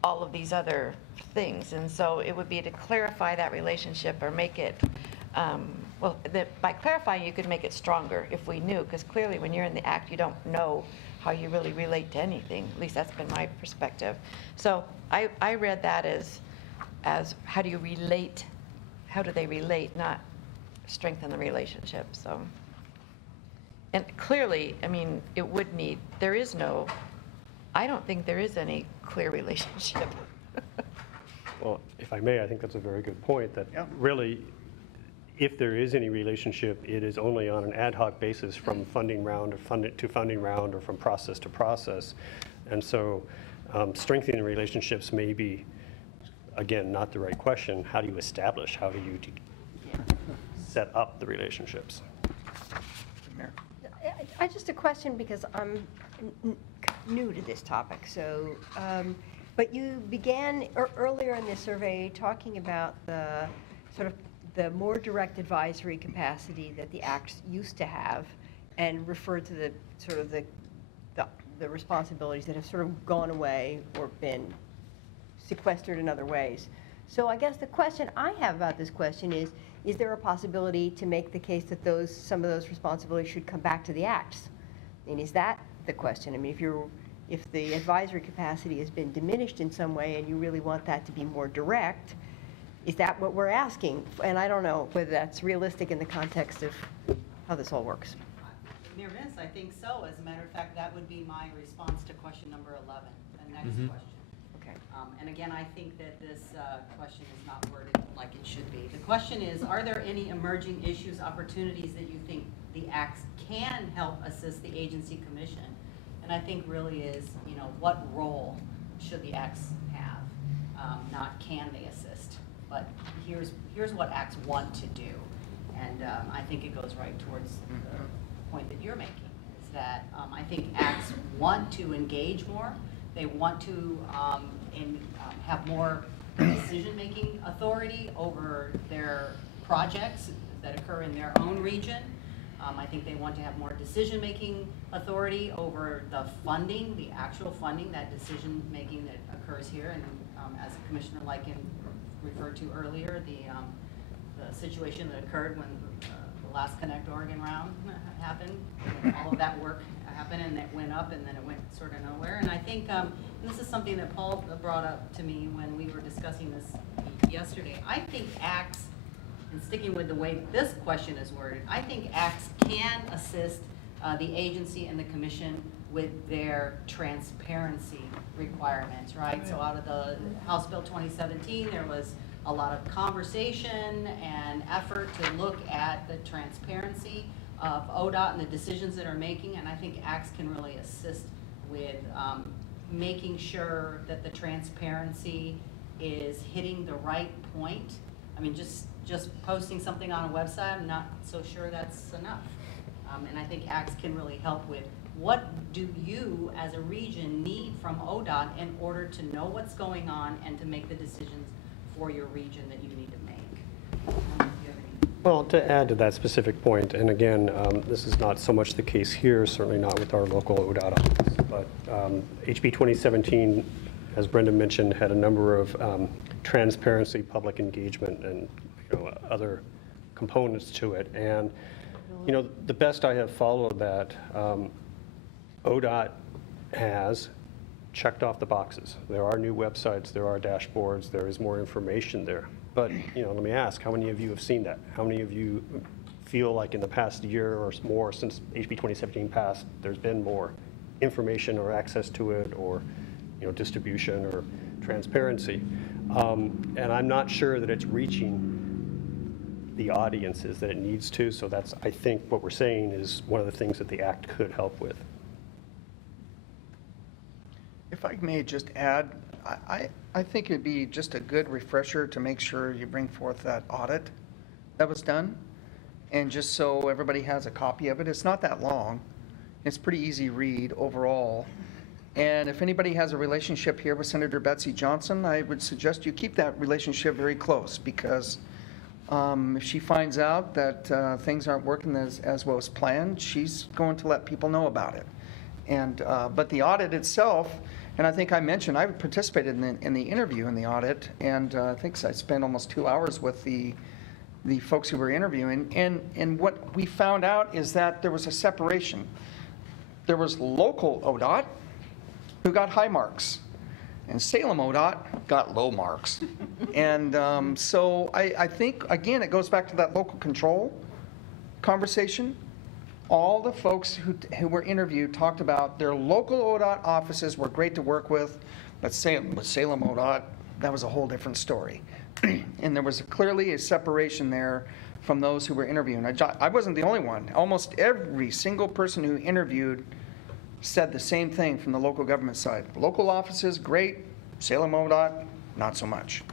all of these other things? And so it would be to clarify that relationship or make it, by clarifying, you could make it stronger if we knew, because clearly when you're in the act, you don't know how you really relate to anything. At least that's been my perspective. So I read that as how do you relate, how do they relate, not strengthen the relationship, so. And clearly, I mean, it would need, I don't think there is any clear relationship. Well, if I may, I think that's a very good point, that really, if there is any relationship, it is only on an ad hoc basis from funding round to funding round or from process to process. And so strengthening relationships may be, again, not the right question. How do you establish, how do you set up the relationships? I just a question, because I'm new to this topic. So, but you began earlier in this survey talking about the sort of the more direct advisory capacity that the acts used to have, and referred to the sort of the responsibilities that have sort of gone away or been sequestered in other ways. So I guess the question I have about this question is there a possibility to make the case that some of those responsibilities should come back to the acts? And is that the question? I mean, if the advisory capacity has been diminished in some way and you really want that to be more direct, is that what we're asking? And I don't know whether that's realistic in the context of how this all works. Mayor Vince, I think so. As a matter of fact, that would be my response to question number 11, the next question. Okay. And again, I think that this question is not worded like it should be. The question is, are there any emerging issues, opportunities that you think the acts can help assist the agency commission? And I think really is, what role should the acts have? Not can they assist, but here's what acts want to do. And I think it goes right towards the point that you're making, is that I think acts want to engage more. They want to have more decision-making authority over their projects that occur in their own region. I think they want to have more decision-making authority over the funding, the actual funding, that decision-making that occurs here. And as Commissioner Lycan referred to earlier, the situation that occurred when the last Connect Oregon round happened, all of that work happened, and it went up, and then it went sort of nowhere. And I think, and this is something that Paul brought up to me when we were discussing this yesterday, I think acts, and sticking with the way this question is worded, I think acts can assist the agency and the commission with their transparency requirements, right? So out of the House Bill 2017, there was a lot of conversation and effort to look at the transparency of ODOT and the decisions that are making, and I think acts can really assist with making sure that the transparency is hitting the right point. I mean, just posting something on a website, I'm not so sure that's enough. And I think acts can really help with what do you as a region need from ODOT in order to know what's going on and to make the decisions for your region that you need to make. Well, to add to that specific point, and again, this is not so much the case here, certainly not with our local ODOT office, but HB 2017, as Brenda mentioned, had a number of transparency, public engagement, and other components to it. And the best I have followed that, ODOT has checked off the boxes. There are new websites, there are dashboards, there is more information there. But, let me ask, how many of you have seen that? How many of you feel like in the past year or more since HB 2017 passed, there's been more information or access to it, or, distribution or transparency? And I'm not sure that it's reaching the audiences that it needs to. So that's, I think, what we're saying is one of the things that the Act could help with. If I may just add, I think it'd be just a good refresher to make sure you bring forth that audit that was done. And just so everybody has a copy of it, it's not that long. It's pretty easy read overall. And if anybody has a relationship here with Senator Betsy Johnson, I would suggest you keep that relationship very close, because if she finds out that things aren't working as well as planned, she's going to let people know about it. And but the audit itself, and I think I mentioned, I participated in the interview in the audit, and I think I spent almost 2 hours with the folks who were interviewing. And what we found out is that there was a separation. There was local ODOT who got high marks, and Salem ODOT got low marks. And so I think, again, it goes back to that local control conversation. All the folks who were interviewed talked about their local ODOT offices were great to work with, but Salem ODOT, that was a whole different story. And there was clearly a separation there from those who were interviewing. I wasn't the only one. Almost every single person who interviewed said the same thing from the local government side. Local offices, great. Salem ODOT, not so much.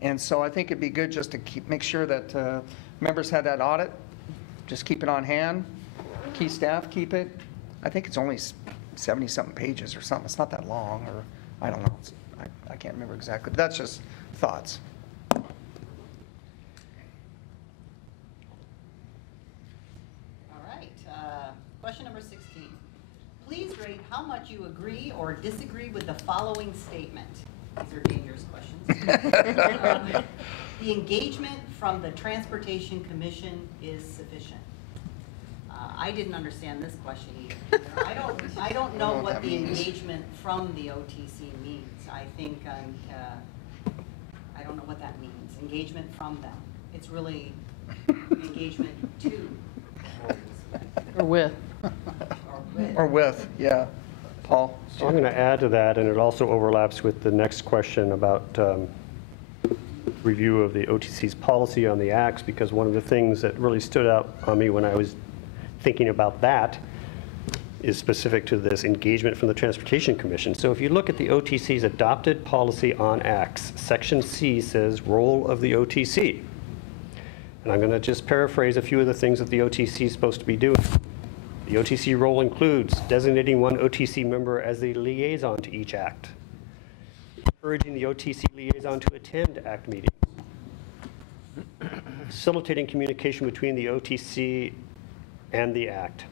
And so I think it'd be good just to make sure that members had that audit, just keep it on hand. Key staff keep it. I think it's only 70-something pages or something. It's not that long, or I don't know. I can't remember exactly, but that's just thoughts. All right, question number 16. Please rate how much you agree or disagree with the following statement. These are dangerous questions. The engagement from the Transportation Commission is sufficient. I didn't understand this question either. I don't know what the engagement from the OTC means. I think, I don't know what that means. Engagement from them. It's really engagement to. Or with. Or with, yeah. Paul? So I'm going to add to that, and it also overlaps with the next question about review of the OTC's policy on the acts, because one of the things that really stood out on me when I was thinking about that is specific to this engagement from the Transportation Commission. So if you look at the OTC's adopted policy on acts, Section C says role of the OTC. And I'm going to just paraphrase a few of the things that the OTC is supposed to be doing. The OTC role includes designating one OTC member as the liaison to each act, encouraging the OTC liaison to attend act meetings, facilitating communication between the OTC and the act,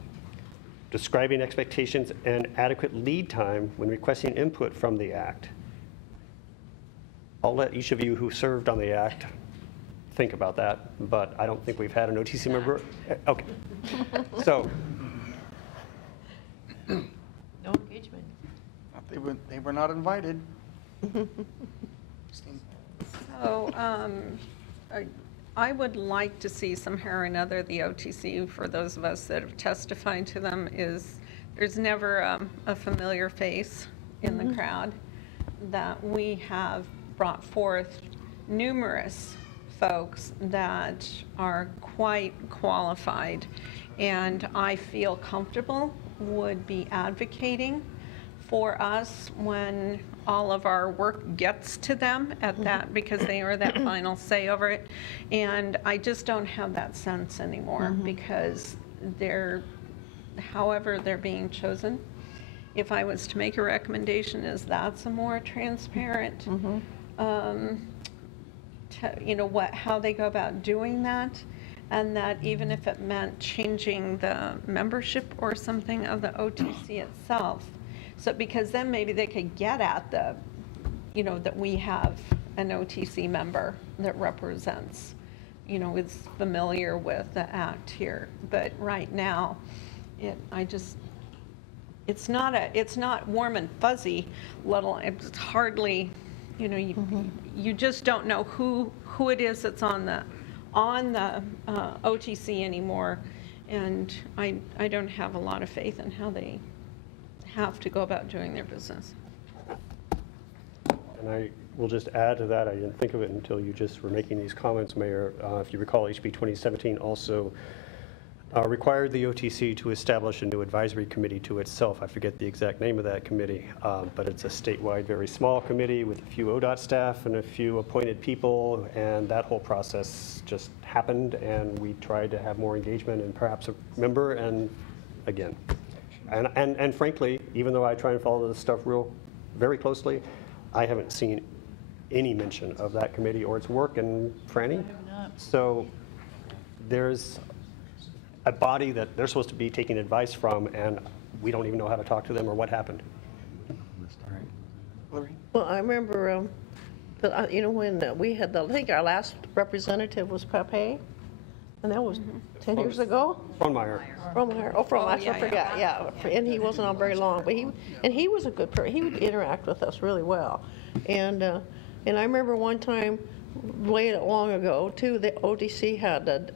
describing expectations and adequate lead time when requesting input from the act. I'll let each of you who served on the act think about that, but I don't think we've had an OTC member. Okay. So. No engagement. They were not invited. So I would like to see somehow or another the OTC, for those of us that have testified to them, is there's never a familiar face in the crowd, that we have brought forth numerous folks that are quite qualified, and I feel comfortable would be advocating for us when all of our work gets to them at that, because they are that final say over it. And I just don't have that sense anymore, because however they're being chosen, if I was to make a recommendation, is that's a more transparent, how they go about doing that. And that even if it meant changing the membership or something of the OTC itself, so because then maybe they could get at that we have an OTC member that represents, is familiar with the act here. But right now, it's not warm and fuzzy, it's hardly, you just don't know who it is that's on the OTC anymore, and I don't have a lot of faith in how they have to go about doing their business. And I will just add to that, I didn't think of it until you just were making these comments, Mayor. If you recall, HB 2017 also required the OTC to establish a new advisory committee to itself. I forget the exact name of that committee, but it's a statewide, very small committee with a few ODOT staff and a few appointed people, and that whole process just happened, and we tried to have more engagement and perhaps a member, and again. And frankly, even though I try and follow this stuff very closely, I haven't seen any mention of that committee or its work, and Franny? So there's a body that they're supposed to be taking advice from, and we don't even know how to talk to them or what happened. Well, I remember, when we had I think our last representative was Pepe, and that was 10 years ago? Frohnmeyer. I yeah, forgot, yeah. And he wasn't on very long, but he was a good person. He would interact with us really well. And I remember one time, way long ago, too, the OTC had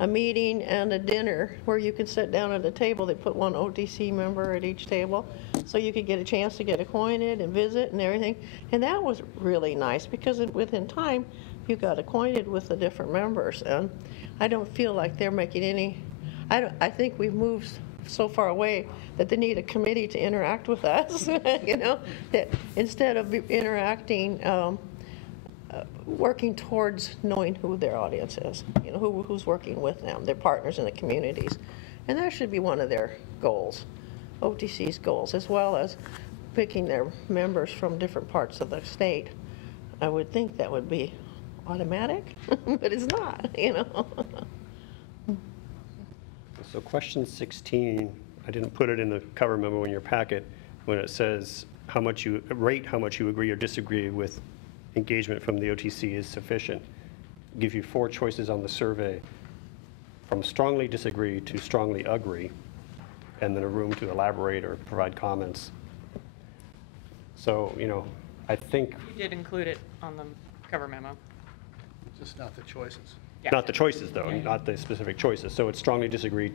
a meeting and a dinner where you could sit down at a table. They put one OTC member at each table, so you could get a chance to get acquainted and visit and everything. And that was really nice because within time, you got acquainted with the different members. And I don't feel like they're making any, I think we've moved so far away that they need a committee to interact with us, that instead of interacting, working towards knowing who their audience is, who's working with them, their partners in the communities. And that should be one of their goals, OTC's goals, as well as picking their members from different parts of the state. I would think that would be automatic, but it's not, So question 16, I didn't put it in the cover memo in your packet, when it says how much you agree or disagree with engagement from the OTC is sufficient. Give you 4 choices on the survey, from strongly disagree to strongly agree, and then a room to elaborate or provide comments. So, I think, We did include it on the cover memo. Just not the choices. not the choices though, not the specific choices. So it's strongly disagree,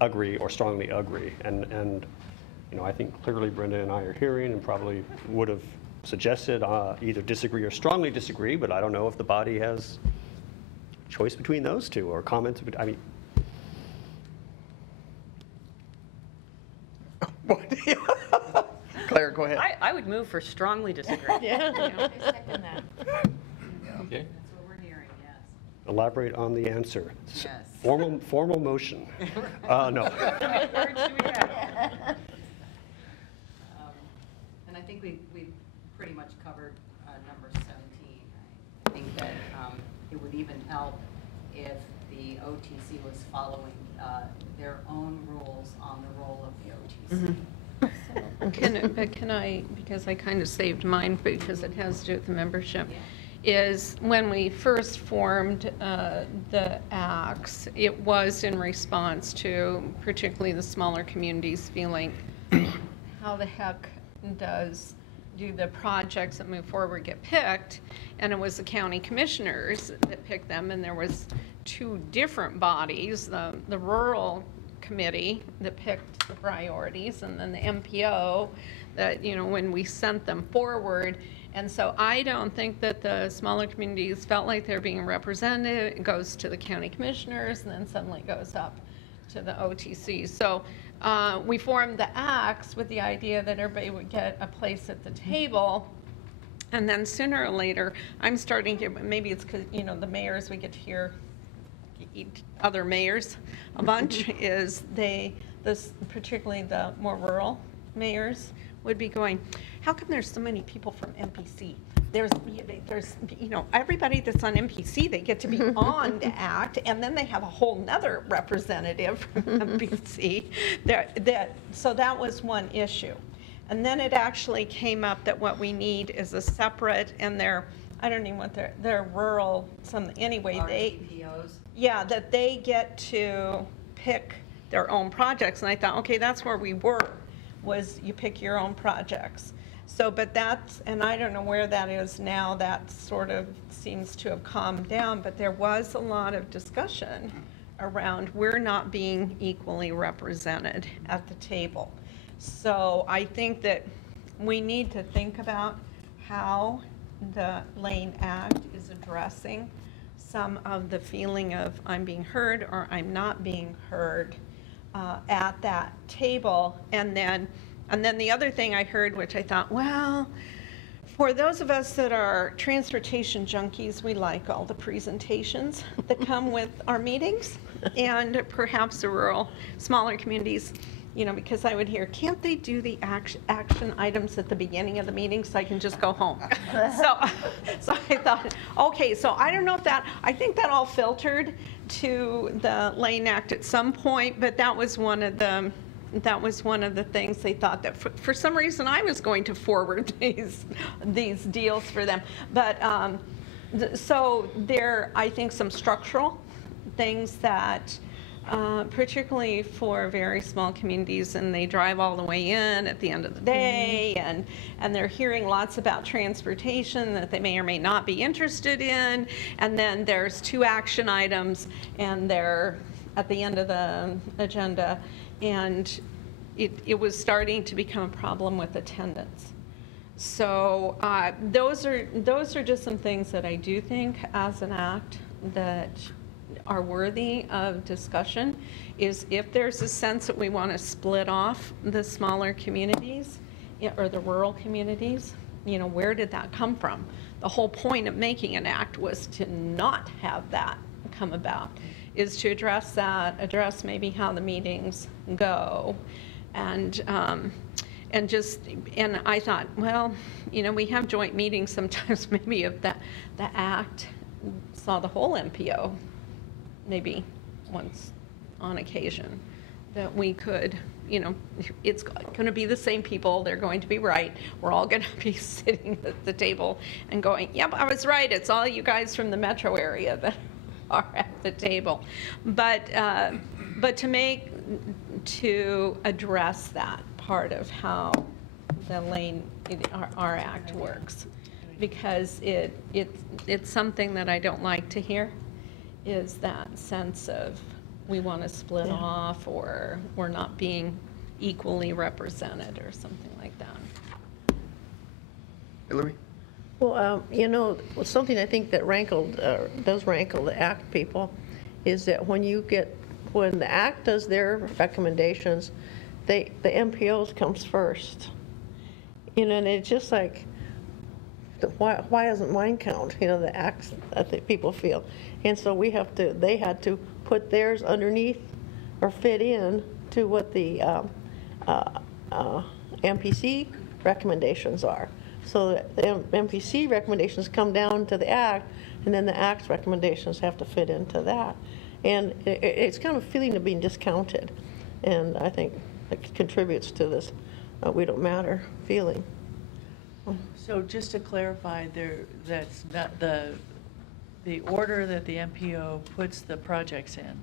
agree, or strongly agree. And I think clearly Brenda and I are hearing and probably would have suggested either disagree or strongly disagree, but I don't know if the body has choice between those two or comments. I mean, Claire, go ahead. I would move for strongly disagree. I second that. Okay. That's what we're hearing, yes. elaborate on the answer. Yes. Formal motion. No. And I think we've pretty much covered number 17. I think that it would even help if the OTC was following their own rules on the role of the OTC. Can I, because I kind of saved mine because it has to do with the membership, is when we first formed the ACTS, it was in response to particularly the smaller communities feeling, how the heck do the projects that move forward get picked? And it was the county commissioners that picked them, and there was 2 different bodies, the rural committee that picked the priorities, and then the MPO that, when we sent them forward. And so I don't think that the smaller communities felt like they're being represented. It goes to the county commissioners and then suddenly goes up to the OTC. So we formed the ACTS with the idea that everybody would get a place at the table. And then sooner or later, I'm starting to, maybe it's because, the mayors, we get to hear other mayors a bunch, is particularly the more rural mayors would be going, how come there's so many people from MPC? There's everybody that's on MPC, they get to be on the ACT, and then they have a whole nother representative from MPC. So that was one issue. And then it actually came up that what we need is a separate, and I don't even want their rural, anyway, RPPOs. Yeah, that they get to pick their own projects. And I thought, okay, that's where we were, was you pick your own projects. So, but and I don't know where that is now, that sort of seems to have calmed down, but there was a lot of discussion around we're not being equally represented at the table. So I think that we need to think about how the Lane Act is addressing some of the feeling of I'm being heard or I'm not being heard at that table. And then the other thing I heard, which I thought, well, for those of us that are transportation junkies, we like all the presentations that come with our meetings, and perhaps the rural, smaller communities, you know, because I would hear, can't they do the action items at the beginning of the meeting so I can just go home? So I thought, okay, so I don't know if I think that all filtered to the Lane Act at some point, but that was one of the things they thought that for some reason I was going to forward these deals for them. But so there, I think, some structural things that particularly for very small communities, and they drive all the way in at the end of the day, and they're hearing lots about transportation that they may or may not be interested in, and then there's 2 action items, and they're at the end of the agenda, and it was starting to become a problem with attendance. So those are just some things that I do think as an act that are worthy of discussion, is if there's a sense that we want to split off the smaller communities or the rural communities, you know, where did that come from? The whole point of making an act was to not have that come about, is to address that, address maybe how the meetings go, and I thought, well, you know, we have joint meetings sometimes, maybe if the act saw the whole MPO, maybe once on occasion, that we could, you know, it's going to be the same people, they're going to be right, we're all going to be sitting at the table and going, yep, I was right, it's all you guys from the metro area that are at the table. But to address that part of how the our act works, because it's something that I don't like to hear, is that sense of we want to split off, or we're not being equally represented or something like that. Hillary? Well, you know, something I think that does rankle the ACT people is that when the ACT does their recommendations, the MPOs comes first. You know, and it's just like, why doesn't mine count? You know, the ACTs, I think people feel. And so they had to put theirs underneath or fit in to what the MPC recommendations are. So the MPC recommendations come down to the ACT, and then the ACT's recommendations have to fit into that. And it's kind of a feeling of being discounted. And I think it contributes to this we don't matter feeling. So just to clarify, that's not the order that the MPO puts the projects in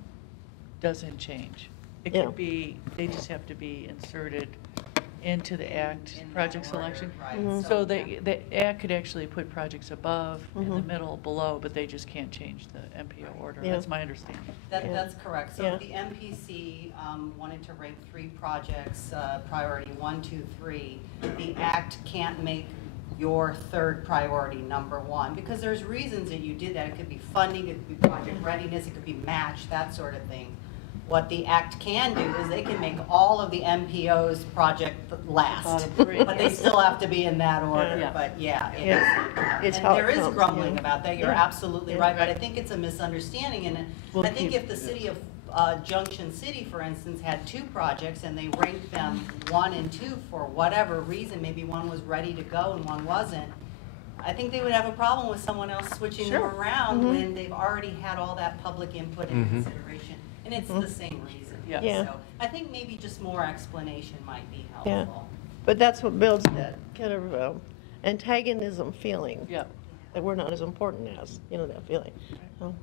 doesn't change. It could be, they just have to be inserted into the ACT project selection. Right. So the ACT could actually put projects above, in the middle, below, but they just can't change the MPO order. That's my understanding. That's correct. So if the MPC wanted to rank 3 projects, priority 1, 2, 3, the ACT can't make your 3rd priority number 1, because there's reasons that you did that. It could be funding, it could be project readiness, it could be match, that sort of thing. What the ACT can do is they can make all of the MPO's project last, but they still have to be in that order. But and there is grumbling about that. You're absolutely right, but I think it's a misunderstanding. And I think if the city of Junction City, for instance, had 2 projects and they ranked them 1 and 2 for whatever reason, maybe one was ready to go and one wasn't, I think they would have a problem with someone else switching them around when they've already had all that public input and consideration. And it's the same reason. So I think maybe just more explanation might be helpful. Yeah, but that's what builds that kind of antagonism feeling. Yeah. That we're not as important as, you know, that feeling. So.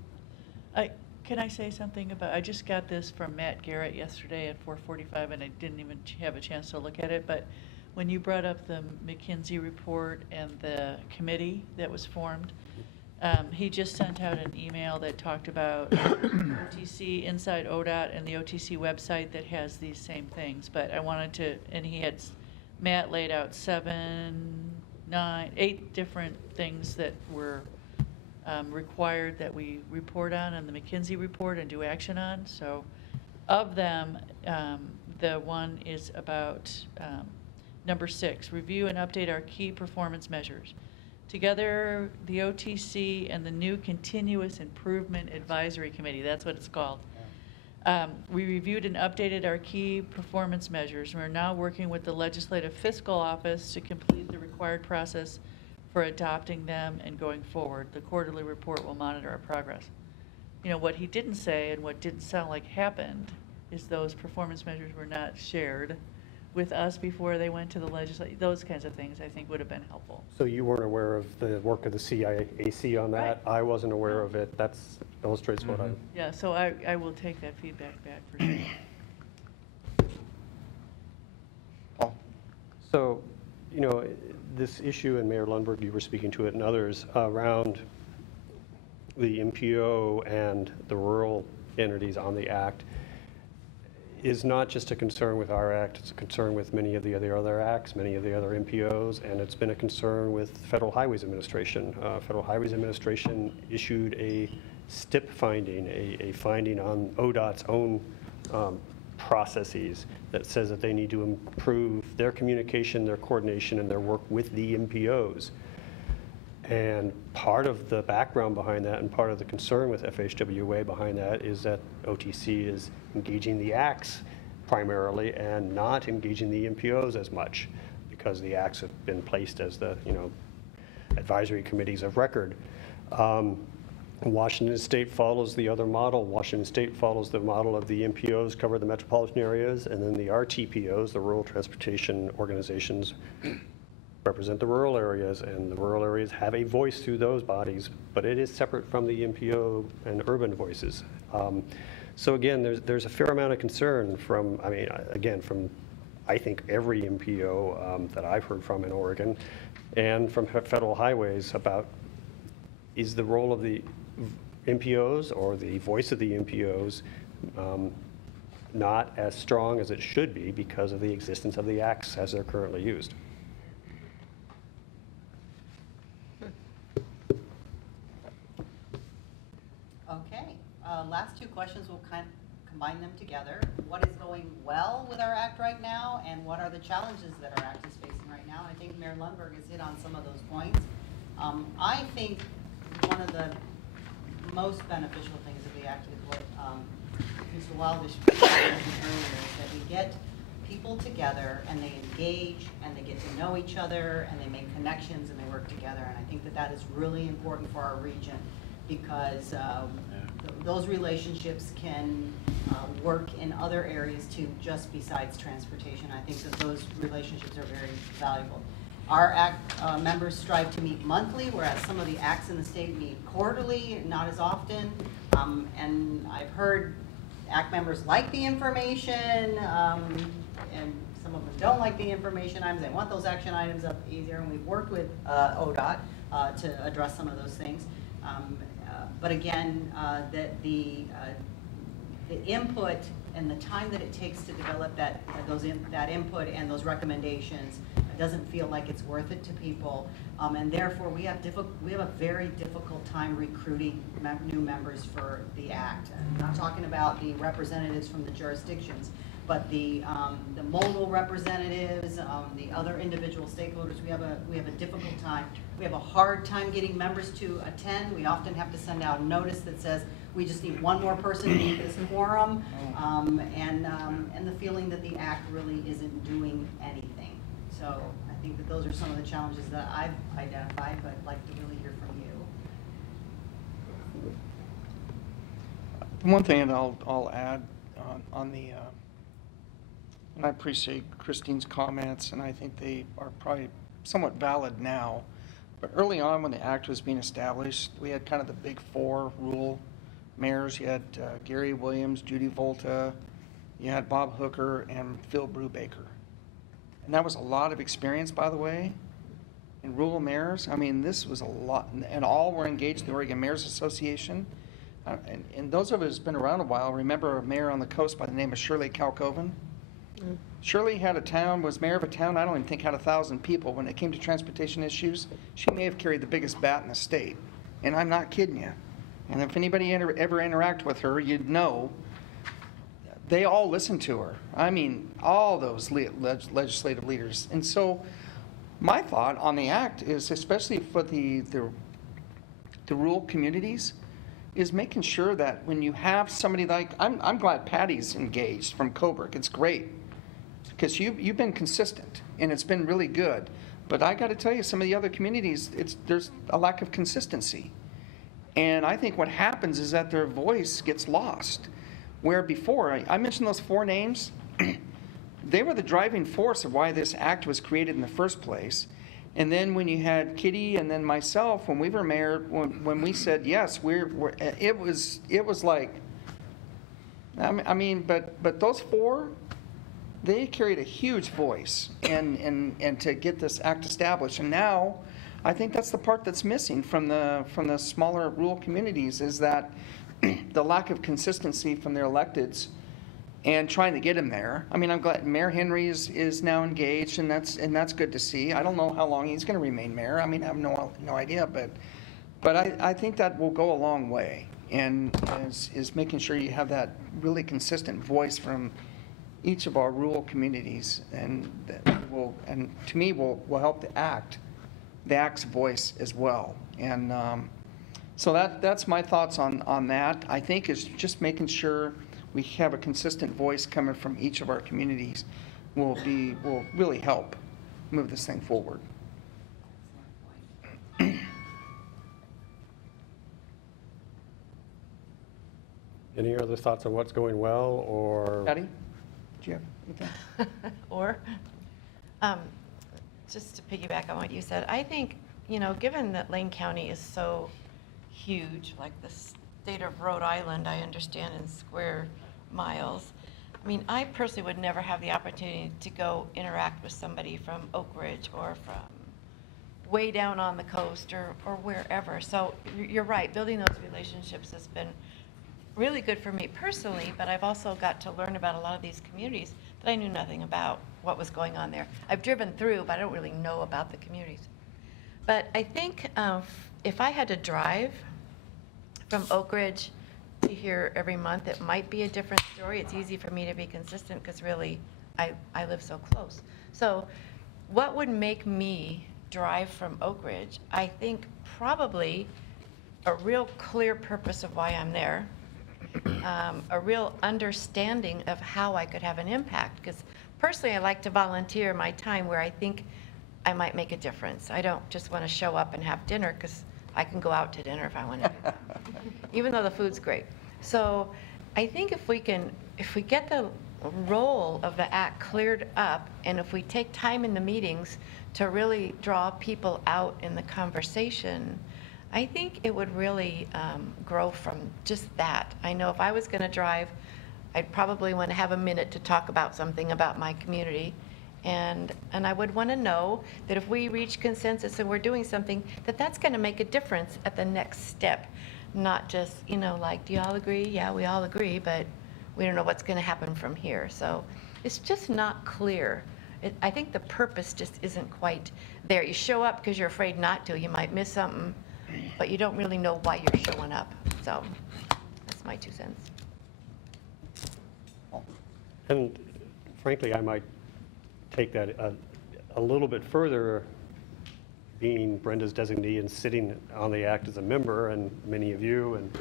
Can I say something about, I just got this from Matt Garrett yesterday at 4:45, and I didn't even have a chance to look at it, but when you brought up the McKinsey report and the committee that was formed, he just sent out an email that talked about OTC inside ODOT and the OTC website that has these same things. But I wanted to, and Matt laid out 7, 9, 8 different things that were required that we report on the McKinsey report and do action on. So of them, the one is about number 6, review and update our key performance measures. Together, the OTC and the new Continuous Improvement Advisory Committee, that's what it's called. We reviewed and updated our key performance measures. We're now working with the Legislative Fiscal Office to complete the required process for adopting them and going forward. The quarterly report will monitor our progress. You know, what he didn't say and what didn't sound like happened is those performance measures were not shared with us before they went to the legislature. Those kinds of things I think would have been helpful. So you weren't aware of the work of the CIAC on that? I wasn't aware of it. That illustrates what I... Yeah, so I will take that feedback back for sure. So, you know, this issue, and Mayor Lundberg, you were speaking to it, and others, around the MPO and the rural entities on the Act is not just a concern with our Act, it's a concern with many of the other acts, many of the other MPOs, and it's been a concern with Federal Highways Administration. Federal Highways Administration issued a STIP finding, a finding on ODOT's own processes that says that they need to improve their communication, their coordination, and their work with the MPOs. And part of the background behind that and part of the concern with FHWA behind that is that OTC is engaging the ACTs primarily and not engaging the MPOs as much because the ACTs have been placed as the, you know, advisory committees of record. Washington State follows the other model. Washington State follows the model of the MPOs cover the metropolitan areas, and then the RTPOs, the Rural Transportation Organizations, represent the rural areas, and the rural areas have a voice through those bodies, but it is separate from the MPO and urban voices. So again, there's a fair amount of concern from, I mean, again, from I think every MPO that I've heard from in Oregon and from Federal Highways about is the role of the MPOs or the voice of the MPOs not as strong as it should be because of the existence of the acts as they're currently used. Okay, last two questions, we'll kind of combine them together. What is going well with our act right now, and what are the challenges that our act is facing right now? I think Mayor Lundberg has hit on some of those points. I think one of the most beneficial things of the act is what Mr. Wildish mentioned earlier, is that we get people together and they engage and they get to know each other and they make connections and they work together. And I think that that is really important for our region because those relationships can work in other areas too, just besides transportation. I think that those relationships are very valuable. Our ACT members strive to meet monthly, whereas some of the ACTs in the state meet quarterly, not as often. And I've heard ACT members like the information, and some of them don't like the information items. They want those action items up easier, and we've worked with ODOT to address some of those things. But again, that the input and the time that it takes to develop that input and those recommendations doesn't feel like it's worth it to people, and therefore we have a very difficult time recruiting new members for the ACT. And I'm not talking about the representatives from the jurisdictions, but the modal representatives, the other individual stakeholders. We have a difficult time. We have a hard time getting members to attend. We often have to send out a notice that says we just need one more person to meet this quorum, and the feeling that the ACT really isn't doing anything. So I think that those are some of the challenges that I've identified, but I'd like to really hear from you. One thing that I'll add on the, and I appreciate Christine's comments, and I think they are probably somewhat valid now, but early on when the act was being established, we had kind of the big four rural mayors. You had Gary Williams, Judy Volta, you had Bob Hooker, and Phil Brubaker. And that was a lot of experience, by the way, in rural mayors. I mean, this was a lot, and all were engaged in the Oregon Mayors Association. And those of us who've been around a while remember a mayor on the coast by the name of Shirley Kalkoven. Shirley had a town, was mayor of a town, I don't even think had 1,000 people. When it came to transportation issues, she may have carried the biggest bat in the state. And I'm not kidding you. And if anybody ever interact with her, you'd know they all listen to her. I mean, all those legislative leaders. And so my thought on the act is, especially for the rural communities, is making sure that when you have somebody like, I'm glad Patty's engaged from Coburg. It's great because you've been consistent and it's been really good. But I got to tell you, some of the other communities, there's a lack of consistency. And I think what happens is that their voice gets lost. Where before, I mentioned those 4 names, they were the driving force of why this act was created in the first place. And then when you had Kitty and then myself, when we were mayor, when we said yes, it was like, I mean, but those 4, they carried a huge voice and to get this act established. And now, I think that's the part that's missing from the smaller rural communities, is that the lack of consistency from their electeds and trying to get them there. I mean, I'm glad Mayor Henry is now engaged, and that's good to see. I don't know how long he's going to remain mayor. I mean, I have no idea, but I think that will go a long way, and is making sure you have that really consistent voice from each of our rural communities, and that will, and to me, will help the act's voice as well. And so that's my thoughts on that. I think is just making sure we have a consistent voice coming from each of our communities will really help move this thing forward. Any other thoughts on what's going well, or? Patty, do you have anything? Or, just to piggyback on what you said, I think, given that Lane County is so huge, like the state of Rhode Island, I understand, in square miles, I mean, I personally would never have the opportunity to go interact with somebody from Oak Ridge or from way down on the coast or wherever. So you're right, building those relationships has been really good for me personally, but I've also got to learn about a lot of these communities that I knew nothing about what was going on there. I've driven through, but I don't really know about the communities. But I think if I had to drive from Oak Ridge to here every month, it might be a different story. It's easy for me to be consistent because really I live so close. So what would make me drive from Oak Ridge? I think probably a real clear purpose of why I'm there, a real understanding of how I could have an impact. Because personally, I like to volunteer my time where I think I might make a difference. I don't just want to show up and have dinner, because I can go out to dinner if I want to do that, even though the food's great. So I think if we get the role of the act cleared up, and if we take time in the meetings to really draw people out in the conversation, I think it would really grow from just that. I know if I was going to drive, I'd probably want to have a minute to talk about something about my community. And I would want to know that if we reach consensus and we're doing something, that's going to make a difference at the next step. Not just, like, do you all agree? Yeah, we all agree, but we don't know what's going to happen from here. So it's just not clear. I think the purpose just isn't quite there. You show up because you're afraid not to. You might miss something, but you don't really know why you're showing up. So that's my 2 cents. And frankly, I might take that a little bit further, being Brenda's designee and sitting on the act as a member, and many of you, and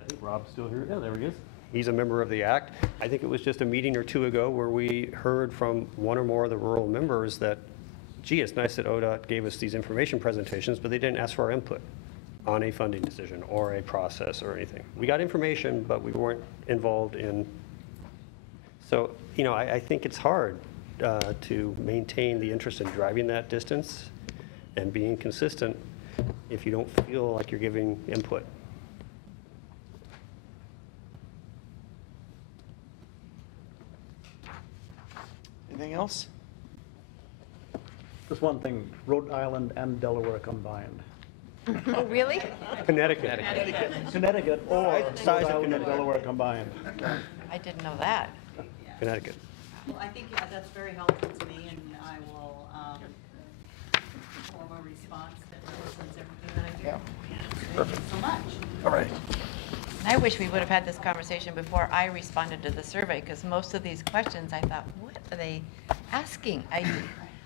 I think Rob's still here. Yeah, there he is. He's a member of the act. I think it was just a meeting or 2 ago where we heard from one or more of the rural members that, gee, it's nice that ODOT gave us these information presentations, but they didn't ask for our input on a funding decision or a process or anything. We got information, but we weren't involved in. So, I think it's hard to maintain the interest in driving that distance and being consistent if you don't feel like you're giving input. Anything else? Just one thing, Rhode Island and Delaware combined. Oh, really? Connecticut. Connecticut or Size of Rhode Island and Connecticut. Delaware combined. I didn't know that. Connecticut. Well, I think that's very helpful to me, and I will form a response that represents everything that I do. Yeah. Perfect. So much. All right. I wish we would have had this conversation before I responded to the survey, because most of these questions, I thought, what are they asking?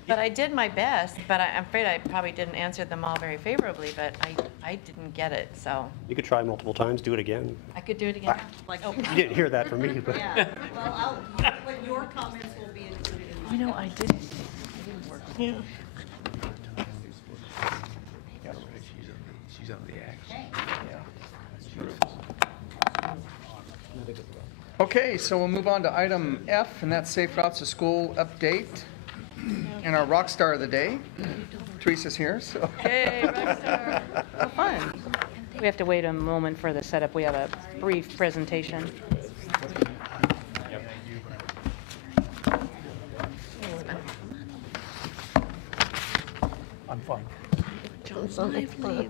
But I did my best, but I'm afraid I probably didn't answer them all very favorably, but I didn't get it, so You could try multiple times, do it again. I could do it again. Oh. You didn't hear that from me, but. Yeah, well, but your comments will be included in my. You know, I didn't work. Yeah. She's on the axe. Okay, so we'll move on to item F, and that's Safe Routes to School update. And our rock star of the day, Teresa's here, so. Yay, rockstar. How fun. We have to wait a moment for the setup. We have a brief presentation. I'm fine. John's on the front.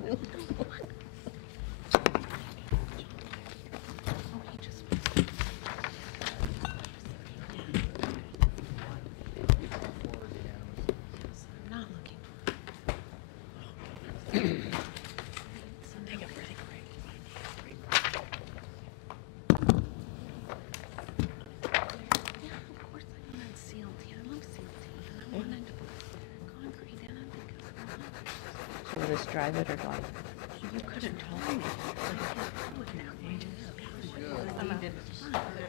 Should we just drive it or drive? You couldn't tell me.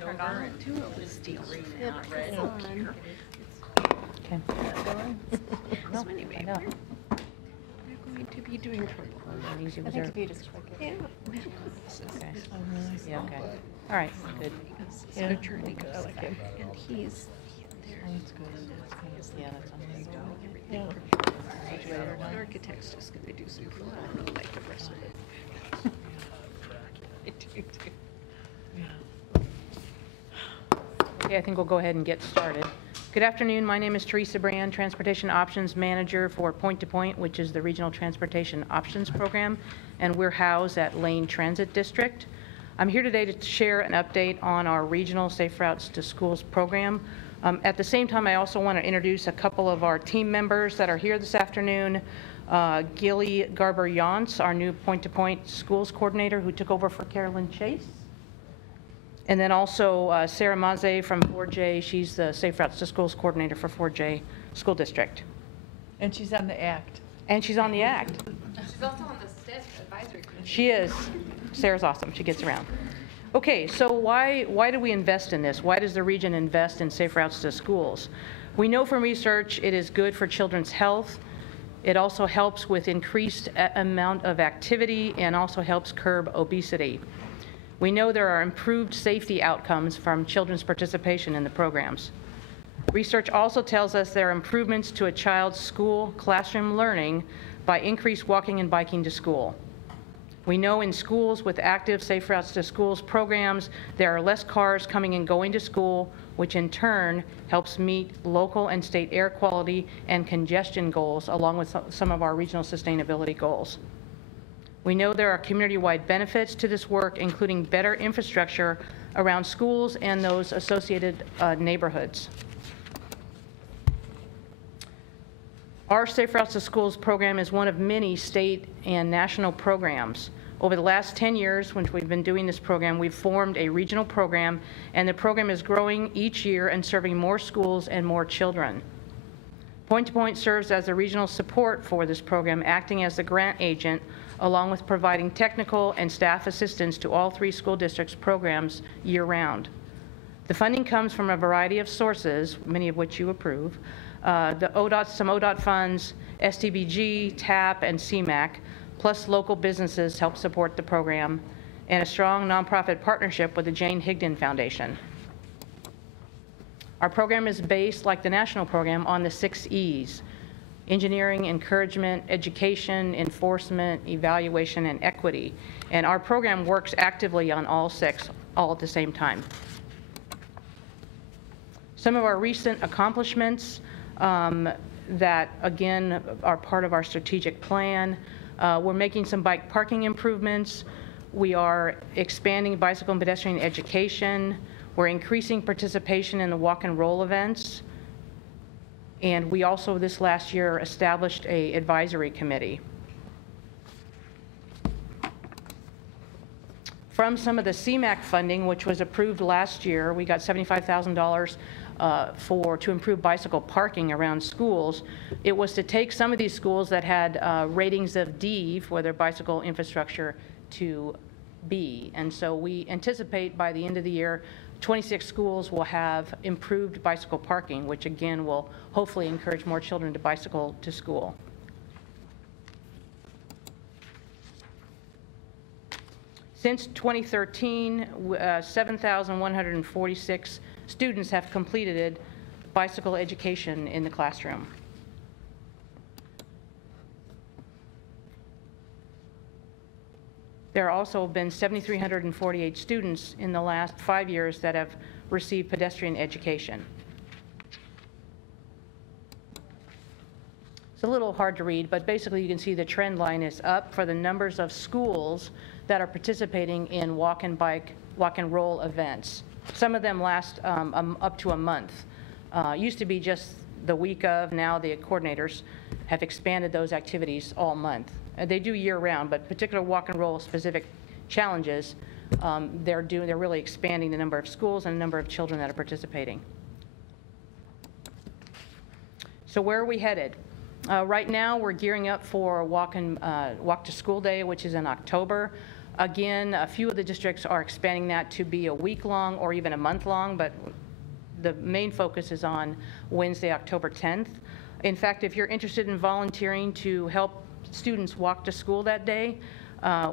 Turned on it too, it was steel green, not red. Okay. So anyway, I know. we're going to be doing purple. Easy I was think there. if you just click it. Yeah. Okay. Yeah, okay. All right, good. His attorney goes back, and he's there. That's good. Yeah, that's on there. Yeah. Refrigerator. Architect's just gonna do some plumbing like the rest of it. I do too. Okay, I think we'll go ahead and get started. Good afternoon, my name is Teresa Brand, Transportation Options Manager for Point to Point, which is the Regional Transportation Options Program, and we're housed at Lane Transit District. I'm here today to share an update on our Regional Safe Routes to Schools program. At the same time, I also want to introduce a couple of our team members that are here this afternoon. Gilly Garber-Yance, our new Point to Point Schools Coordinator who took over for Carolyn Chase. And then also Sarah Maze from 4J. She's the Safe Routes to Schools Coordinator for 4J School District. And she's on the ACT. And she's on the ACT. She's also on the STEP advisory committee. She is. Sarah's awesome. She gets around. Okay, so why do we invest in this? Why does the region invest in Safe Routes to Schools? We know from research it is good for children's health. It also helps with increased amount of activity and also helps curb obesity. We know there are improved safety outcomes from children's participation in the programs. Research also tells us there are improvements to a child's school classroom learning by increased walking and biking to school. We know in schools with active Safe Routes to Schools programs, there are less cars coming and going to school, which in turn helps meet local and state air quality and congestion goals, along with some of our regional sustainability goals. We know there are community-wide benefits to this work, including better infrastructure around schools and those associated neighborhoods. Our Safe Routes to Schools program is one of many state and national programs. Over the last 10 years, when we've been doing this program, we've formed a regional program, and the program is growing each year and serving more schools and more children. Point to Point serves as the regional support for this program, acting as the grant agent, along with providing technical and staff assistance to all 3 school districts' programs year-round. The funding comes from a variety of sources, many of which you approve. Some ODOT funds, STBG, TAP, and CMAQ, plus local businesses help support the program, and a strong nonprofit partnership with the Jane Higdon Foundation. Our program is based, like the national program, on the 6 E's: engineering, encouragement, education, enforcement, evaluation, and equity. And our program works actively on all 6, all at the same time. Some of our recent accomplishments that, again, are part of our strategic plan. We're making some bike parking improvements. We are expanding bicycle and pedestrian education. We're increasing participation in the walk and roll events. And we also, this last year, established an advisory committee. from some of the CMAQ funding, which was approved last year. We got $75,000 to improve bicycle parking around schools. It was to take some of these schools that had ratings of D for their bicycle infrastructure to B. And so we anticipate by the end of the year, 26 schools will have improved bicycle parking, which again will hopefully encourage more children to bicycle to school. Since 2013, 7,146 students have completed bicycle education in the classroom. There have also been 7,348 students in the last 5 years that have received pedestrian education. It's a little hard to read, but basically you can see the trend line is up for the numbers of schools that are participating in walk and roll events. Some of them last up to a month. Used to be just the week of, now the coordinators have expanded those activities all month. They do year round, but particular walk and roll specific challenges, they're really expanding the number of schools and the number of children that are participating. So where are we headed? Right now, we're gearing up for Walk to School Day, which is in October. Again, a few of the districts are expanding that to be a week-long or even a month-long, but the main focus is on Wednesday, October 10th. In fact, if you're interested in volunteering to help students walk to school that day,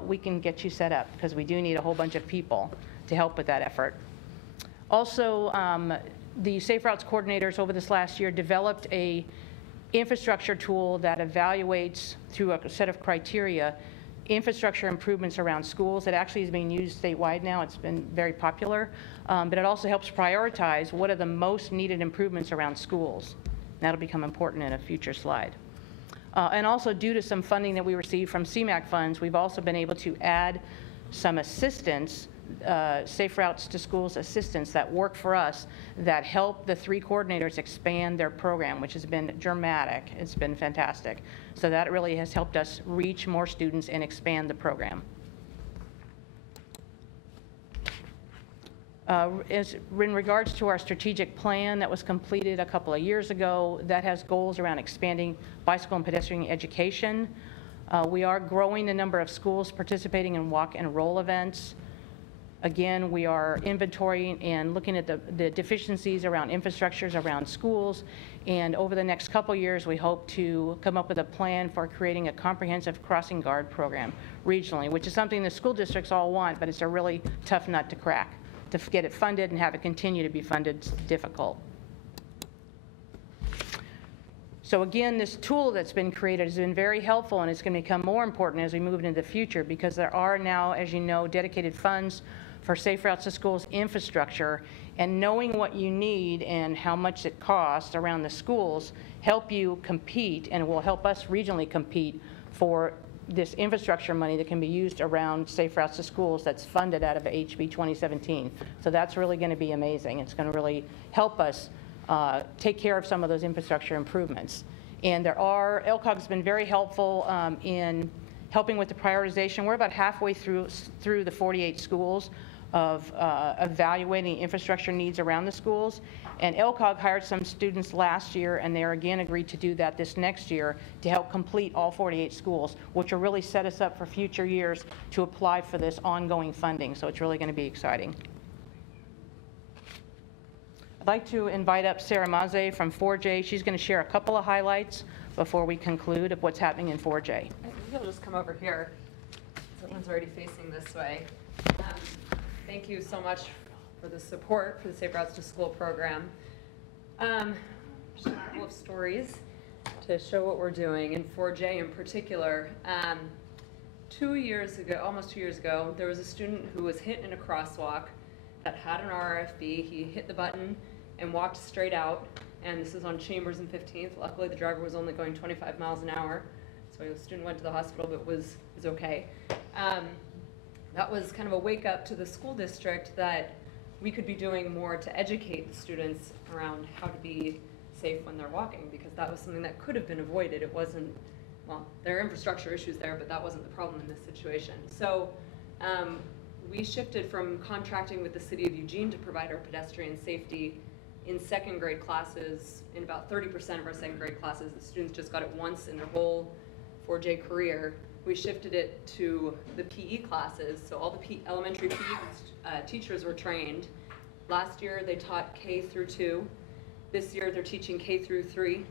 we can get you set up, because we do need a whole bunch of people to help with that effort. Also, the Safe Routes coordinators over this last year developed a infrastructure tool that evaluates through a set of criteria infrastructure improvements around schools. It actually is being used statewide now. It's been very popular, but it also helps prioritize what are the most needed improvements around schools. That'll become important in a future slide. And also, due to some funding that we received from CMAQ funds, we've also been able to add some assistants, Safe Routes to Schools assistants that work for us that help the 3 coordinators expand their program, which has been dramatic. It's been fantastic. So that really has helped us reach more students and expand the program. In regards to our strategic plan that was completed a couple of years ago, that has goals around expanding bicycle and pedestrian education. We are growing the number of schools participating in walk and roll events. Again, we are inventorying and looking at the deficiencies around infrastructures around schools. And over the next couple years, we hope to come up with a plan for creating a comprehensive crossing guard program regionally, which is something the school districts all want, but it's a really tough nut to crack. To get it funded and have it continue to be funded is difficult. So again, this tool that's been created has been very helpful, and it's going to become more important as we move into the future, because there are now, as you know, dedicated funds for Safe Routes to Schools infrastructure, and knowing what you need and how much it costs around the schools help you compete, and will help us regionally compete for this infrastructure money that can be used around Safe Routes to Schools that's funded out of HB 2017. So that's really going to be amazing. It's going to really help us take care of some of those infrastructure improvements. And LCOG's been very helpful in helping with the prioritization. We're about halfway through the 48 schools of evaluating infrastructure needs around the schools. And LCOG hired some students last year, and they're again agreed to do that this next year to help complete all 48 schools, which will really set us up for future years to apply for this ongoing funding. So it's really going to be exciting. I'd like to invite up Sarah Maze from 4J. She's going to share a couple of highlights before we conclude of what's happening in 4J. You'll just come over here. Someone's already facing this way. Thank you so much for the support for the Safe Routes to School program. Just a couple of stories to show what we're doing in 4J in particular. 2 years ago, almost 2 years ago, there was a student who was hit in a crosswalk that had an RRFB. He hit the button and walked straight out, and this is on Chambers and 15th. Luckily, the driver was only going 25 miles an hour, so the student went to the hospital, but was okay. That was kind of a wake up to the school district that we could be doing more to educate the students around how to be safe when they're walking, because that was something that could have been avoided. It wasn't, well, there are infrastructure issues there, but that wasn't the problem in this situation. So we shifted from contracting with the city of Eugene to provide our pedestrian safety in second grade classes. In about 30% of our second grade classes, the students just got it once in their whole 4J career. We shifted it to the PE classes, so all the elementary PE teachers were trained. Last year they taught K through 2. This year they're teaching K through 3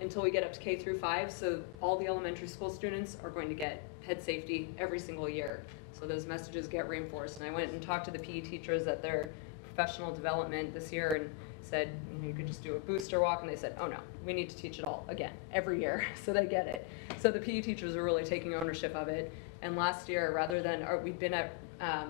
until we get up to K through 5, so all the elementary school students are going to get head safety every single year. So those messages get reinforced. And I went and talked to the PE teachers at their professional development this year and said, you could just do a booster walk, and they said, oh no, we need to teach it all again every year, so they get it. So the PE teachers are really taking ownership of it. And last year, rather than, we've been at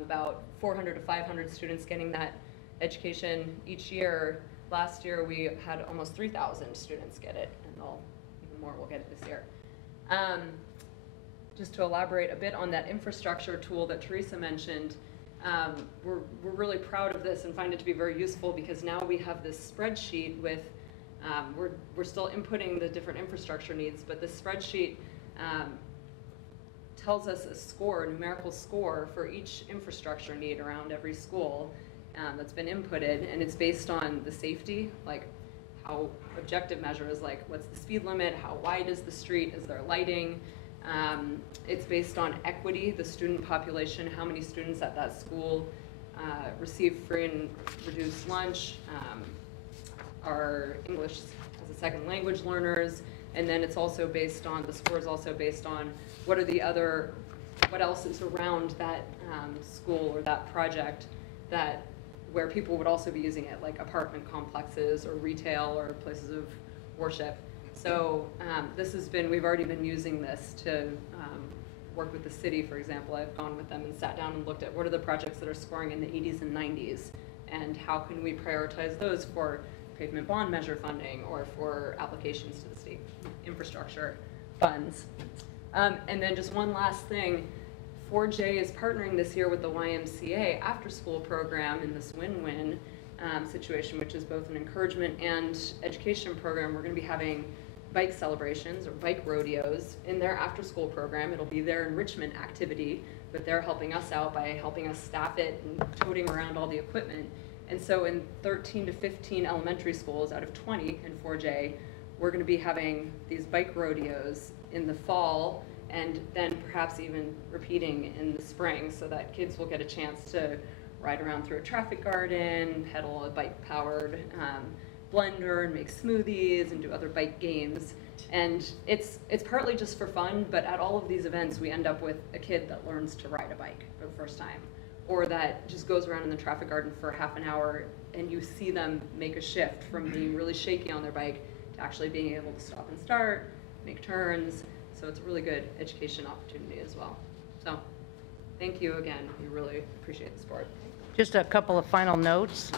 about 400 to 500 students getting that education each year. Last year we had almost 3,000 students get it, and even more will get it this year. Just to elaborate a bit on that infrastructure tool that Teresa mentioned, we're really proud of this and find it to be very useful, because now we have this spreadsheet with, we're still inputting the different infrastructure needs, but this spreadsheet tells us a score, a numerical score for each infrastructure need around every school that's been inputted, and it's based on the safety, like how objective measures like what's the speed limit, how wide is the street, is there lighting. It's based on equity, the student population, how many students at that school receive free and reduced lunch, are English as a second language learners, and then it's also based on, the score is also based on what else is around that school or that project where people would also be using it, like apartment complexes or retail or places of worship. So we've already been using this to work with the city, for example. I've gone with them and sat down and looked at what are the projects that are scoring in the 80s and 90s, and how can we prioritize those for pavement bond measure funding or for applications to the state infrastructure funds. And then just one last thing, 4J is partnering this year with the YMCA after-school program in this win-win situation, which is both an encouragement and education program. We're going to be having bike celebrations or bike rodeos in their after-school program. It'll be their enrichment activity, but they're helping us out by helping us staff it and toting around all the equipment. And so in 13 to 15 elementary schools out of 20 in 4J, we're going to be having these bike rodeos in the fall, and then perhaps even repeating in the spring, so that kids will get a chance to ride around through a traffic garden, pedal a bike-powered blender and make smoothies and do other bike games. And it's partly just for fun, but at all of these events we end up with a kid that learns to ride a bike for the first time, or that just goes around in the traffic garden for half an hour, and you see them make a shift from being really shaky on their bike to actually being able to stop and start, make turns. So it's a really good education opportunity as well. So thank you again. We really appreciate the support. Just a couple of final notes.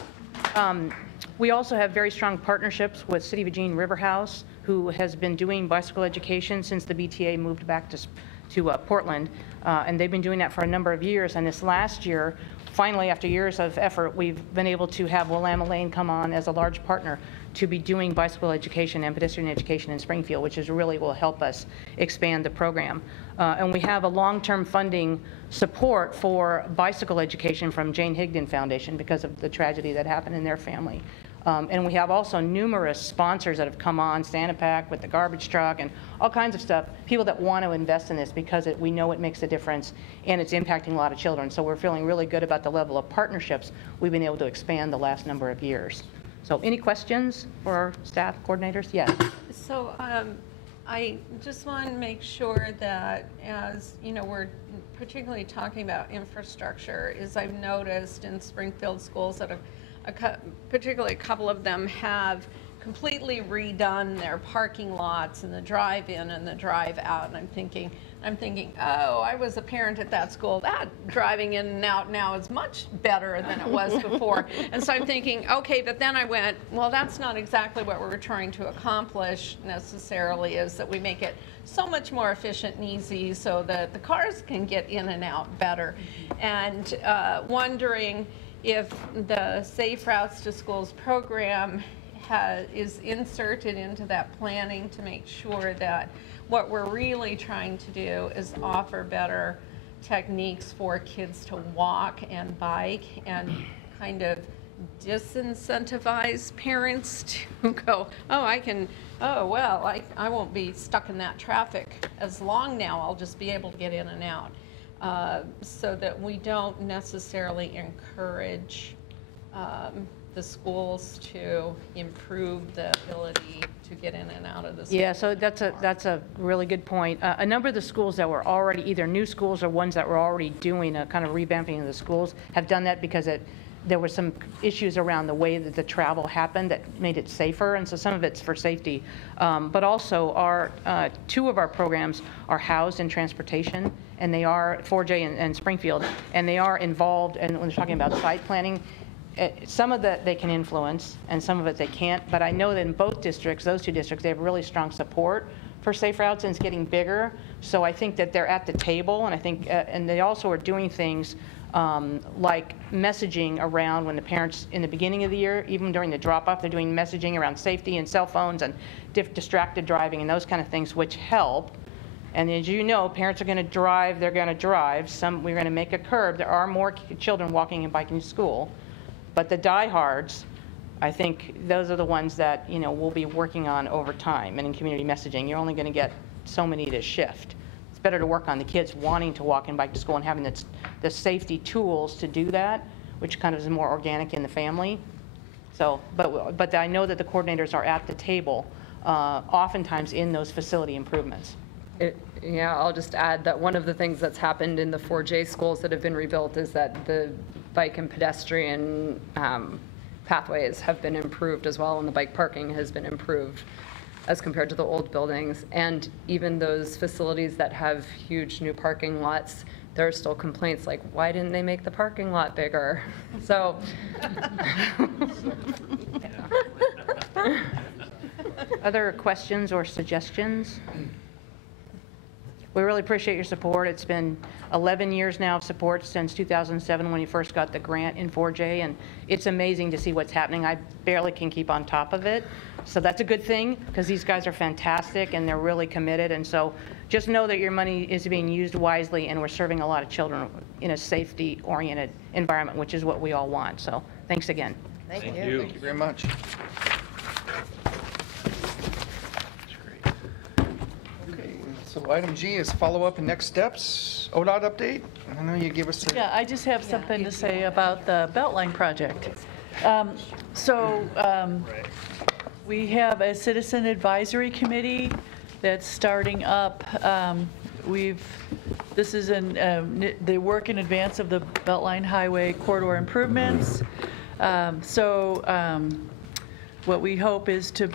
We also have very strong partnerships with City of Eugene River House, who has been doing bicycle education since the BTA moved back to Portland. And they've been doing that for a number of years. And this last year, finally, after years of effort, we've been able to have Willamette Lane come on as a large partner to be doing bicycle education and pedestrian education in Springfield, which is really will help us expand the program. And we have a long-term funding support for bicycle education from Jane Higdon Foundation because of the tragedy that happened in their family. And we have also numerous sponsors that have come on, Sanipack with the garbage truck and all kinds of stuff, people that want to invest in this because we know it makes a difference and it's impacting a lot of children. So we're feeling really good about the level of partnerships we've been able to expand the last number of years. So any questions for our staff coordinators? Yes. So I just want to make sure that, as you know, we're particularly talking about infrastructure, is I've noticed in Springfield schools that particularly a couple of them have completely redone their parking lots and the drive-in and the drive-out, and I'm thinking, oh, I was a parent at that school. That driving in and out now is much better than it was before. And so I'm thinking, okay, but then I went, well, that's not exactly what we're trying to accomplish necessarily, is that we make it so much more efficient and easy so that the cars can get in and out better. And wondering if the Safe Routes to Schools program is inserted into that planning to make sure that what we're really trying to do is offer better techniques for kids to walk and bike and kind of disincentivize parents to go, I won't be stuck in that traffic as long now, I'll just be able to get in and out. So that we don't necessarily encourage the schools to improve the ability to get in and out of the school. Yeah, so that's a really good point. A number of the schools that were already, either new schools or ones that were already doing a kind of revamping of the schools, have done that because there were some issues around the way that the travel happened that made it safer, and so some of it's for safety. But also, two of our programs are housed in transportation, and they are 4J and Springfield, and they are involved, and when they're talking about site planning, some of that they can influence, and some of it they can't. But I know that in both districts, those two districts, they have really strong support for safe routes, and it's getting bigger. So I think that they're at the table, and I think, and they also are doing things like messaging around when the parents, in the beginning of the year, even during the drop-off, they're doing messaging around safety and cell phones and distracted driving and those kind of things, which help. And as you know, parents are going to drive, they're going to drive. We're going to make a curve. There are more children walking and biking to school. But the diehards, I think those are the ones that, we'll be working on over time. And in community messaging, you're only going to get so many to shift. It's better to work on the kids wanting to walk and bike to school and having the safety tools to do that, which kind of is more organic in the family. So, but I know that the coordinators are at the table, oftentimes in those facility improvements. Yeah, I'll just add that one of the things that's happened in the 4J schools that have been rebuilt is that the bike and pedestrian pathways have been improved as well, and the bike parking has been improved as compared to the old buildings. And even those facilities that have huge new parking lots, there are still complaints like, why didn't they make the parking lot bigger? So. Other questions or suggestions? We really appreciate your support. It's been 11 years now of support since 2007 when you first got the grant in 4J, and it's amazing to see what's happening. I barely can keep on top of it. So that's a good thing, because these guys are fantastic and they're really committed. And so just know that your money is being used wisely, and we're serving a lot of children in a safety-oriented environment, which is what we all want. So thanks again. Thank you. Thank you very much. So item G is follow-up and next steps. ODOT update. I know you gave us a... Yeah, I just have something to say about the Beltline project. We have a citizen advisory committee that's starting up. This is the work in advance of the Beltline Highway corridor improvements. What we hope is to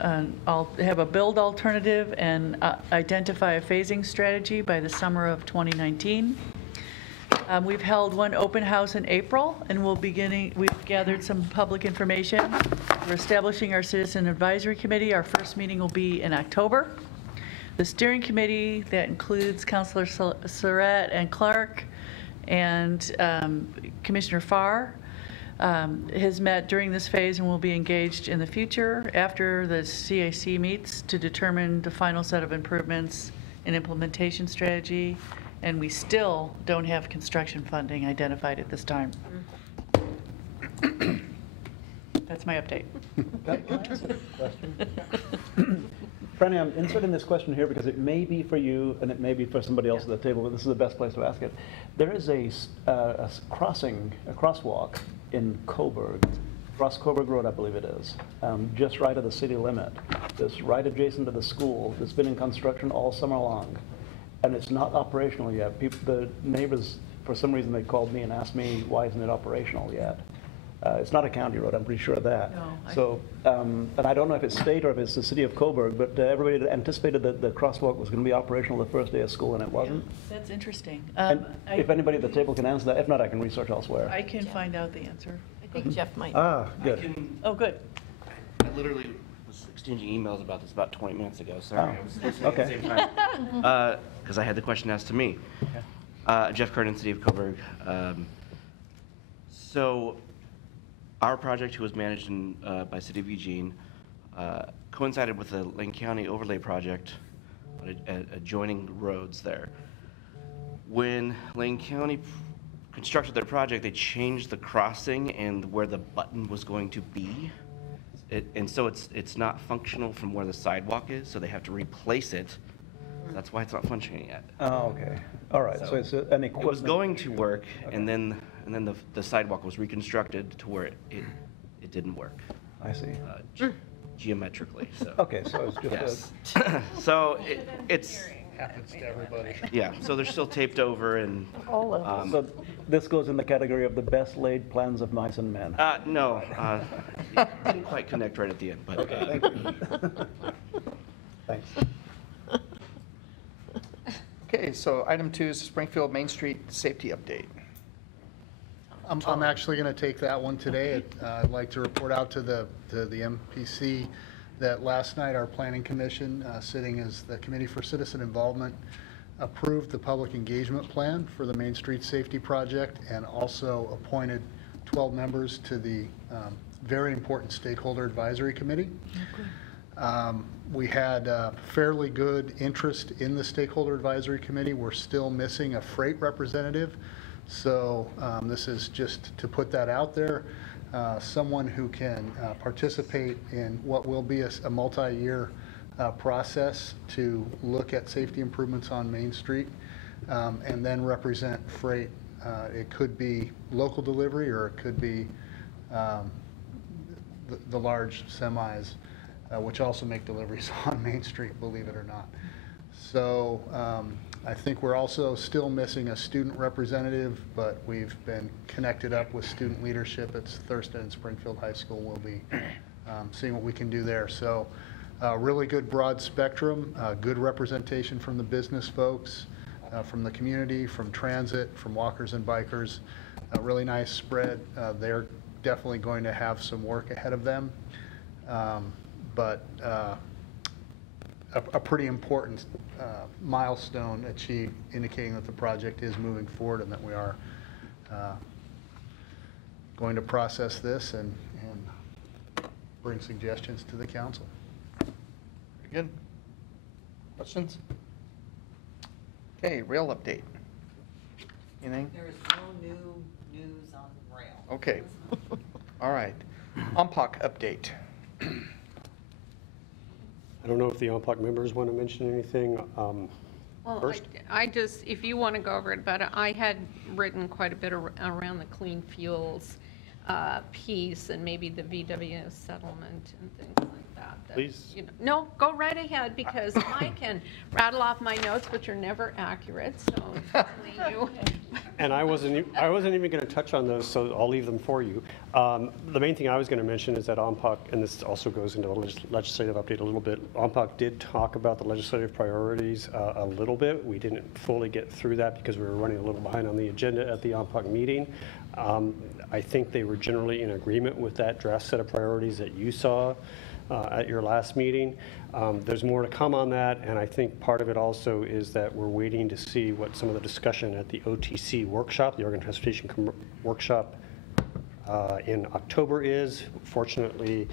have a build alternative and identify a phasing strategy by the summer of 2019. We've held one open house in April, and we've gathered some public information. We're establishing our citizen advisory committee. Our first meeting will be in October. The steering committee, that includes Councilor Surratt and Clark and Commissioner Farr, has met during this phase and will be engaged in the future after the CAC meets to determine the final set of improvements and implementation strategy. And we still don't have construction funding identified at this time. That's my update. Franny, I'm inserting this question here because it may be for you and it may be for somebody else at the table, but this is the best place to ask it. There is a crosswalk in Coburg, across Coburg Road, I believe it is, just right of the city limit. It's right adjacent to the school. It's been in construction all summer long, and it's not operational yet. The neighbors, for some reason, they called me and asked me, why isn't it operational yet? It's not a county road, I'm pretty sure of that. No, and I don't know if it's state or if it's the city of Coburg, but everybody anticipated that the crosswalk was going to be operational the first day of school, and it wasn't. Yeah, that's interesting. If anybody at the table can answer that, if not, I can research elsewhere. I can find out the answer. I think Jeff might. Good. Oh, good. I literally was exchanging emails about this about 20 minutes ago. Sorry, I was listening Okay. at the same time. Because I had the question asked to me. Jeff Curtin, City of Coburg. So our project, who was managed by City of Eugene, coincided with the Lane County overlay project on adjoining roads there. when Lane County constructed their project, they changed the crossing and where the button was going to be. And so it's not functional from where the sidewalk is, so they have to replace it. That's why it's not functioning yet. Oh, okay. All right, so it's an equipment. It was going to work, and then the sidewalk was reconstructed to where it didn't work. I see. Geometrically, so. Okay, so it's just Yes. So it's, Happens to everybody. yeah, so they're still taped over and. All of them. So this goes in the category of the best laid plans of mice and men. No, it didn't quite connect right at the end, but. Okay, thank you. Thanks. Okay, so item 2 is Springfield Main Street safety update. I'm actually going to take that one today. I'd like to report out to the MPC that last night our Planning Commission, sitting as the Committee for Citizen Involvement, approved the public engagement plan for the Main Street Safety Project and also appointed 12 members to the very important Stakeholder Advisory Committee. We had fairly good interest in the Stakeholder Advisory Committee. We're still missing a freight representative. So this is just to put that out there. Someone who can participate in what will be a multi-year process to look at safety improvements on Main Street and then represent freight. It could be local delivery or it could be the large semis, which also make deliveries on Main Street, believe it or not. So I think we're also still missing a student representative, but we've been connected up with student leadership at Thurston and Springfield High School. We'll be seeing what we can do there. So really good broad spectrum, good representation from the business folks, from the community, from transit, from walkers and bikers. A really nice spread. They're definitely going to have some work ahead of them. But a pretty important milestone achieved, indicating that the project is moving forward and that we are going to process this and bring suggestions to the council. Very good. Questions? Okay, rail update. Anything? There is no new news on rail. Okay. All right. OMPOC update. I don't know if the OMPOC members want to mention anything first. I just, if you want to go over it, but I had written quite a bit around the clean fuels piece and maybe the VW settlement and things like that. Please. You know, no, go right ahead because I can rattle off my notes, which are never accurate, so you. And I wasn't even going to touch on those, so I'll leave them for you. The main thing I was going to mention is that OMPOC, and this also goes into the legislative update a little bit, OMPOC did talk about the legislative priorities a little bit. We didn't fully get through that because we were running a little behind on the agenda at the OMPOC meeting. I think they were generally in agreement with that draft set of priorities that you saw at your last meeting. There's more to come on that, and I think part of it also is that we're waiting to see what some of the discussion at the OTC workshop, the Oregon Transportation Workshop in October is. Fortunately,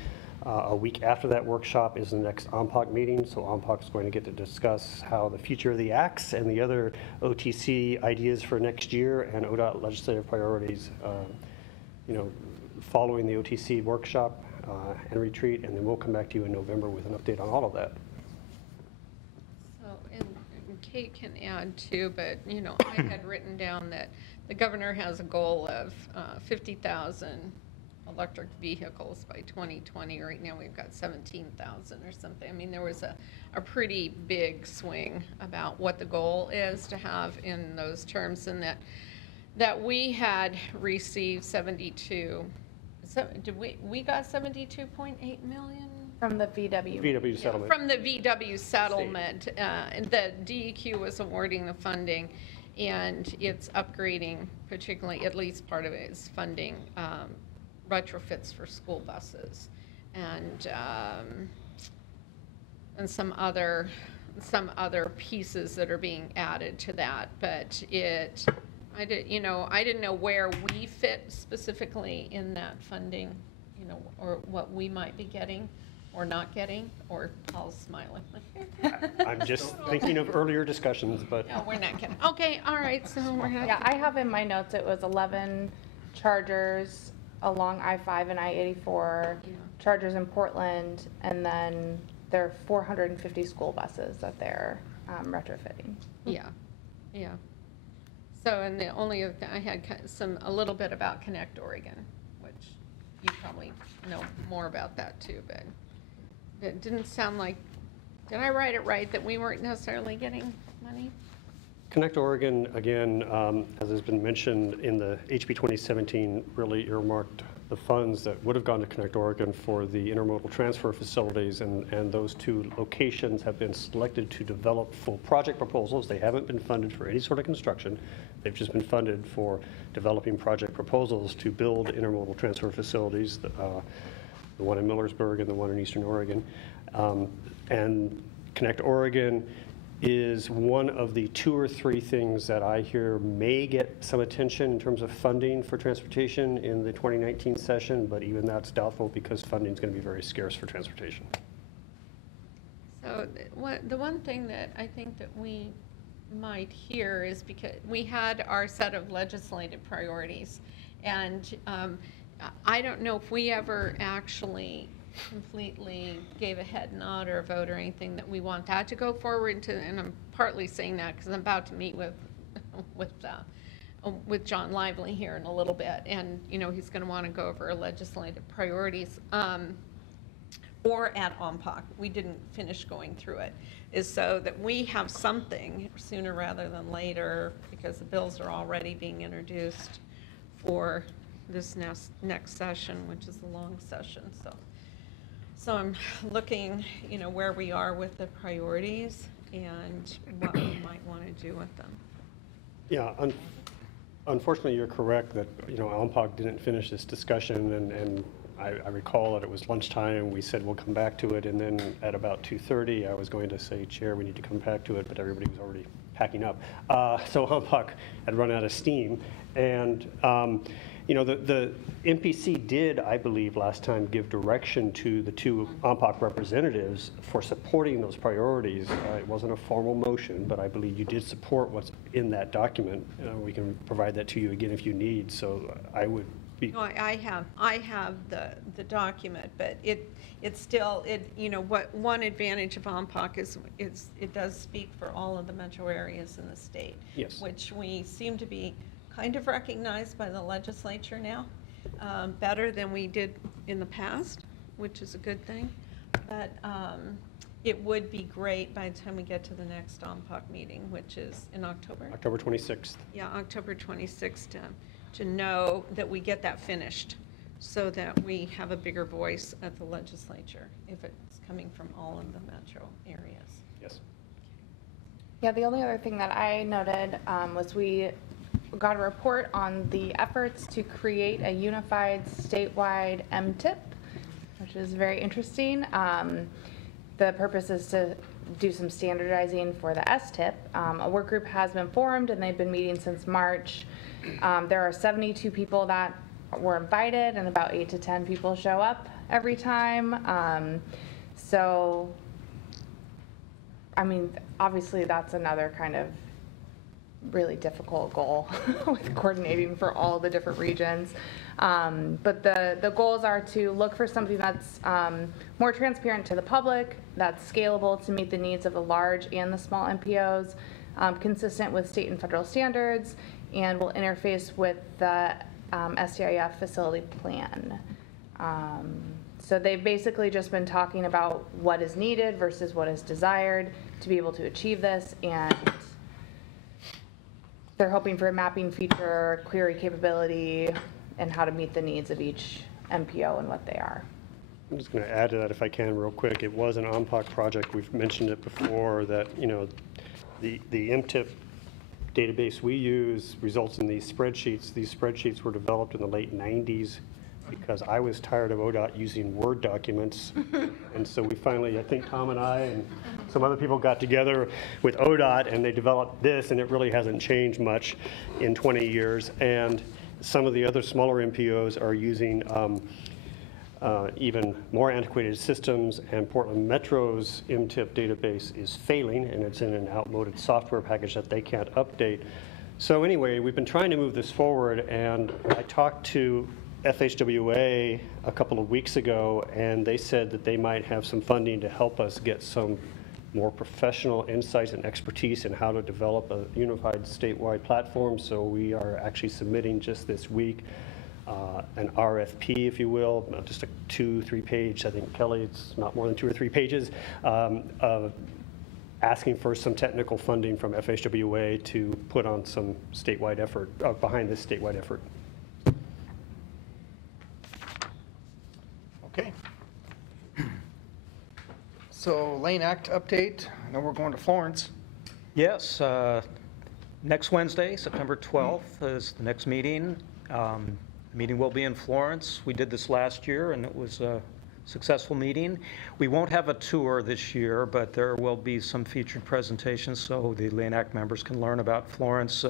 a week after that workshop is the next OMPOC meeting, so OMPOC is going to get to discuss how the future of the acts and the other OTC ideas for next year and ODOT legislative priorities, following the OTC workshop and retreat, and then we'll come back to you in November with an update on all of that. So, and Kate can add too, but, I had written down that the governor has a goal of 50,000 electric vehicles by 2020. Right now we've got 17,000 or something. I mean, there was a pretty big swing about what the goal is to have in those terms, and that we had received 72. So did we got 72.8 million? From the VW. VW settlement. From the VW settlement. And the DEQ was awarding the funding, and it's upgrading, particularly, at least part of it is funding retrofits for school buses and some other pieces that are being added to that. But I didn't know where we fit specifically in that funding, or what we might be getting or not getting, or Paul's smiling. I'm just thinking of earlier discussions, but No, we're not kidding. Okay, all right, so we're not. Yeah, I have in my notes, it was 11 chargers along I-5 and I-84, chargers in Portland, and then there are 450 school buses that they're retrofitting. Yeah, yeah. So, and the only other thing, I had a little bit about Connect Oregon, which you probably know more about that too, but it didn't sound like, did I write it right, that we weren't necessarily getting money? Connect Oregon, again, as has been mentioned in the HB 2017, really earmarked the funds that would have gone to Connect Oregon for the intermodal transfer facilities, and those two locations have been selected to develop full project proposals. They haven't been funded for any sort of construction. They've just been funded for developing project proposals to build intermodal transfer facilities, the one in Millersburg and the one in Eastern Oregon. And Connect Oregon is one of the 2 or 3 things that I hear may get some attention in terms of funding for transportation in the 2019 session, but even that's doubtful because funding is going to be very scarce for transportation. So the one thing that I think that we might hear is because we had our set of legislative priorities, and I don't know if we ever actually completely gave a head nod or a vote or anything that we want that to go forward to, and I'm partly saying that because I'm about to meet with John Lively here in a little bit, and he's going to want to go over our legislative priorities. Or at OMPOC, we didn't finish going through it, is so that we have something sooner rather than later, because the bills are already being introduced for this next session, which is a long session. So I'm looking, where we are with the priorities and what we might want to do with them. Yeah, unfortunately, you're correct that, OMPOC didn't finish this discussion, and I recall that it was lunchtime, we said we'll come back to it, and then at about 2:30, I was going to say, Chair, we need to come back to it, but everybody was already packing up. So OMPOC had run out of steam, and the MPC did, I believe, last time give direction to the 2 OMPOC representatives for supporting those priorities. It wasn't a formal motion, but I believe you did support what's in that document. We can provide that to you again if you need, so I would be. No, I have the document, but it's still, what one advantage of OMPOC is it does speak for all of the metro areas in the state. Yes. Which we seem to be kind of recognized by the legislature now, better than we did in the past, which is a good thing. But it would be great by the time we get to the next OMPOC meeting, which is in October. October 26th. Yeah, October 26th, to know that we get that finished so that we have a bigger voice at the legislature if it's coming from all of the metro areas. Yes. Yeah, the only other thing that I noted was we got a report on the efforts to create a unified statewide MTIP, which is very interesting. The purpose is to do some standardizing for the STIP. A work group has been formed and they've been meeting since March. There are 72 people that were invited and about 8 to 10 people show up every time. So, I mean, obviously that's another kind of really difficult goal with coordinating for all the different regions. But the goals are to look for something that's more transparent to the public, that's scalable to meet the needs of the large and the small MPOs, consistent with state and federal standards, and will interface with the SCIF facility plan. So they've basically just been talking about what is needed versus what is desired to be able to achieve this, and they're hoping for a mapping feature, query capability, and how to meet the needs of each MPO and what they are. I'm just going to add to that if I can real quick. It was an OMPOC project. We've mentioned it before that, the MTIP database we use results in these spreadsheets. These spreadsheets were developed in the late 90s because I was tired of ODOT using Word documents. And so we finally, I think Tom and I and some other people got together with ODOT and they developed this, and it really hasn't changed much in 20 years. And some of the other smaller MPOs are using even more antiquated systems, and Portland Metro's MTIP database is failing, and it's in an outmoded software package that they can't update. So anyway, we've been trying to move this forward, and I talked to FHWA a couple of weeks ago, and they said that they might have some funding to help us get some more professional insights and expertise in how to develop a unified statewide platform. So we are actually submitting just this week an RFP, if you will, just a 2-3 page, I think, Kelly, it's not more than 2 or 3 pages, asking for some technical funding from FHWA to put on some statewide effort, behind this statewide effort. Okay. So Lane Act update, I know we're going to Florence. Yes, next Wednesday, September 12th is the next meeting. The meeting will be in Florence. We did this last year, and it was a successful meeting. We won't have a tour this year, but there will be some featured presentations so the Lane Act members can learn about Florence.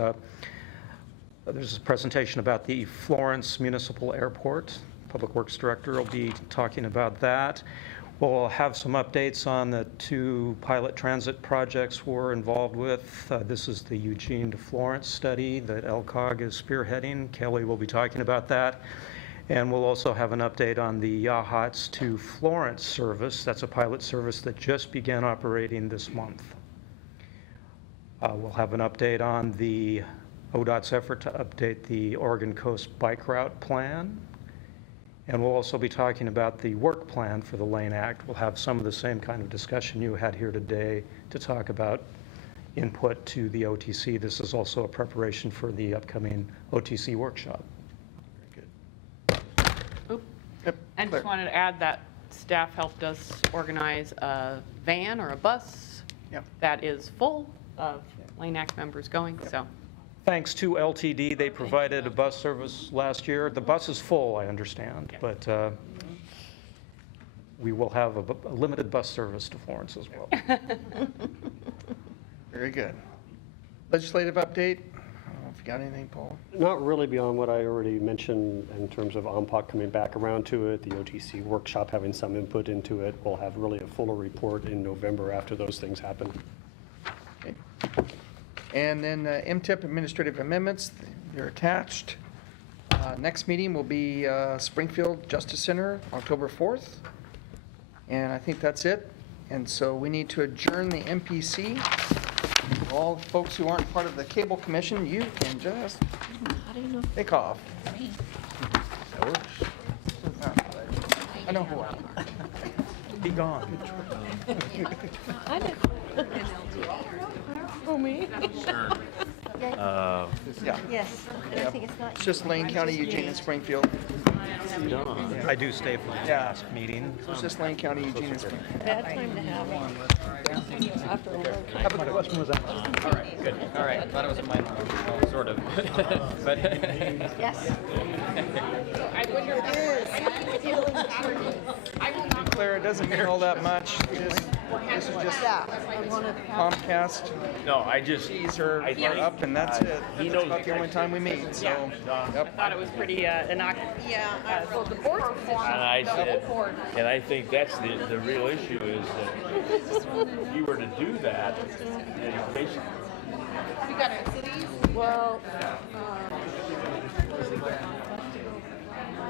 There's a presentation about the Florence Municipal Airport. Public Works Director will be talking about that. We'll have some updates on the 2 pilot transit projects we're involved with. This is the Eugene to Florence study that LCOG is spearheading. Kelly will be talking about that. And we'll also have an update on the YAHATS to Florence service. That's a pilot service that just began operating this month. We'll have an update on the ODOT's effort to update the Oregon Coast Bike Route Plan. And we'll also be talking about the work plan for the Lane Act. We'll have some of the same kind of discussion you had here today to talk about input to the OTC. This is also a preparation for the upcoming OTC workshop. I just wanted to add that staff helped us organize a van or a bus that is full of Lane Act members going, so. Thanks to LTD, they provided a bus service last year. The bus is full, I understand, but we will have a limited bus service to Florence as well. Very good. Legislative update. I don't know if you got anything, Paul. Not really beyond what I already mentioned in terms of OMPOC coming back around to it, the OTC workshop having some input into it. We'll have really a fuller report in November after those things happen. Okay. And then MTIP administrative amendments, they're attached. Next meeting will be Springfield Justice Center, October 4th. And I think that's it. And so we need to adjourn the MPC. All the folks who aren't part of the Cable Commission, you can just take off. That works. I know who I am. Be gone. I didn't. Oh, me? Yeah. Yes, and I think it's not. It's just Lane County, Eugene, and Springfield. I do stay for the last meeting. It's just Lane County, Eugene, and Springfield. Bad time to have one. After a long time. How about the question was asked? All right, good. All right, I thought it was a minor, well, sort of. But Yes. Claire, it doesn't mean all that much. This is just Comcast. No, I just. Fees are up, and that's it. He That's knows about the only time we meet, so. I Yep. thought it was pretty innocuous. Yeah, So the board's performing. And I said, and I think that's the real issue is that if you were to do that, then basically. We got it, cities. Well,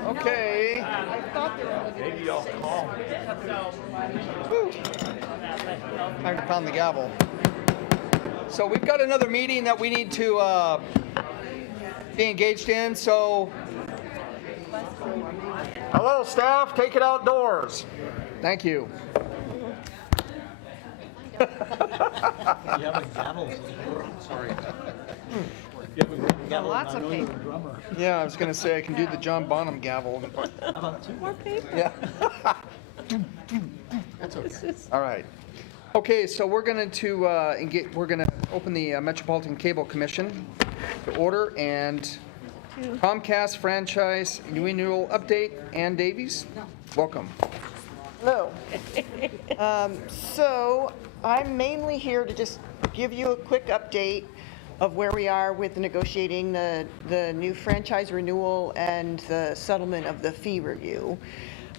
Okay. I thought they were only going to Maybe I'll call me. Time to pound the gavel. So we've got another meeting that we need to be engaged in, so. Hello, staff, take it outdoors. Thank you. You have a gavel. Sorry. You have a gavel. Lots of paper. Drummer. Yeah, I was going to say I can do the John Bonham gavel. How about 2 more paper? Yeah. That's okay. All right. Okay, so we're going to open the Metropolitan Cable Commission to order, and Comcast franchise renewal update. Ann Davies, welcome. Hello. So I'm mainly here to just give you a quick update of where we are with negotiating the new franchise renewal and the settlement of the fee review.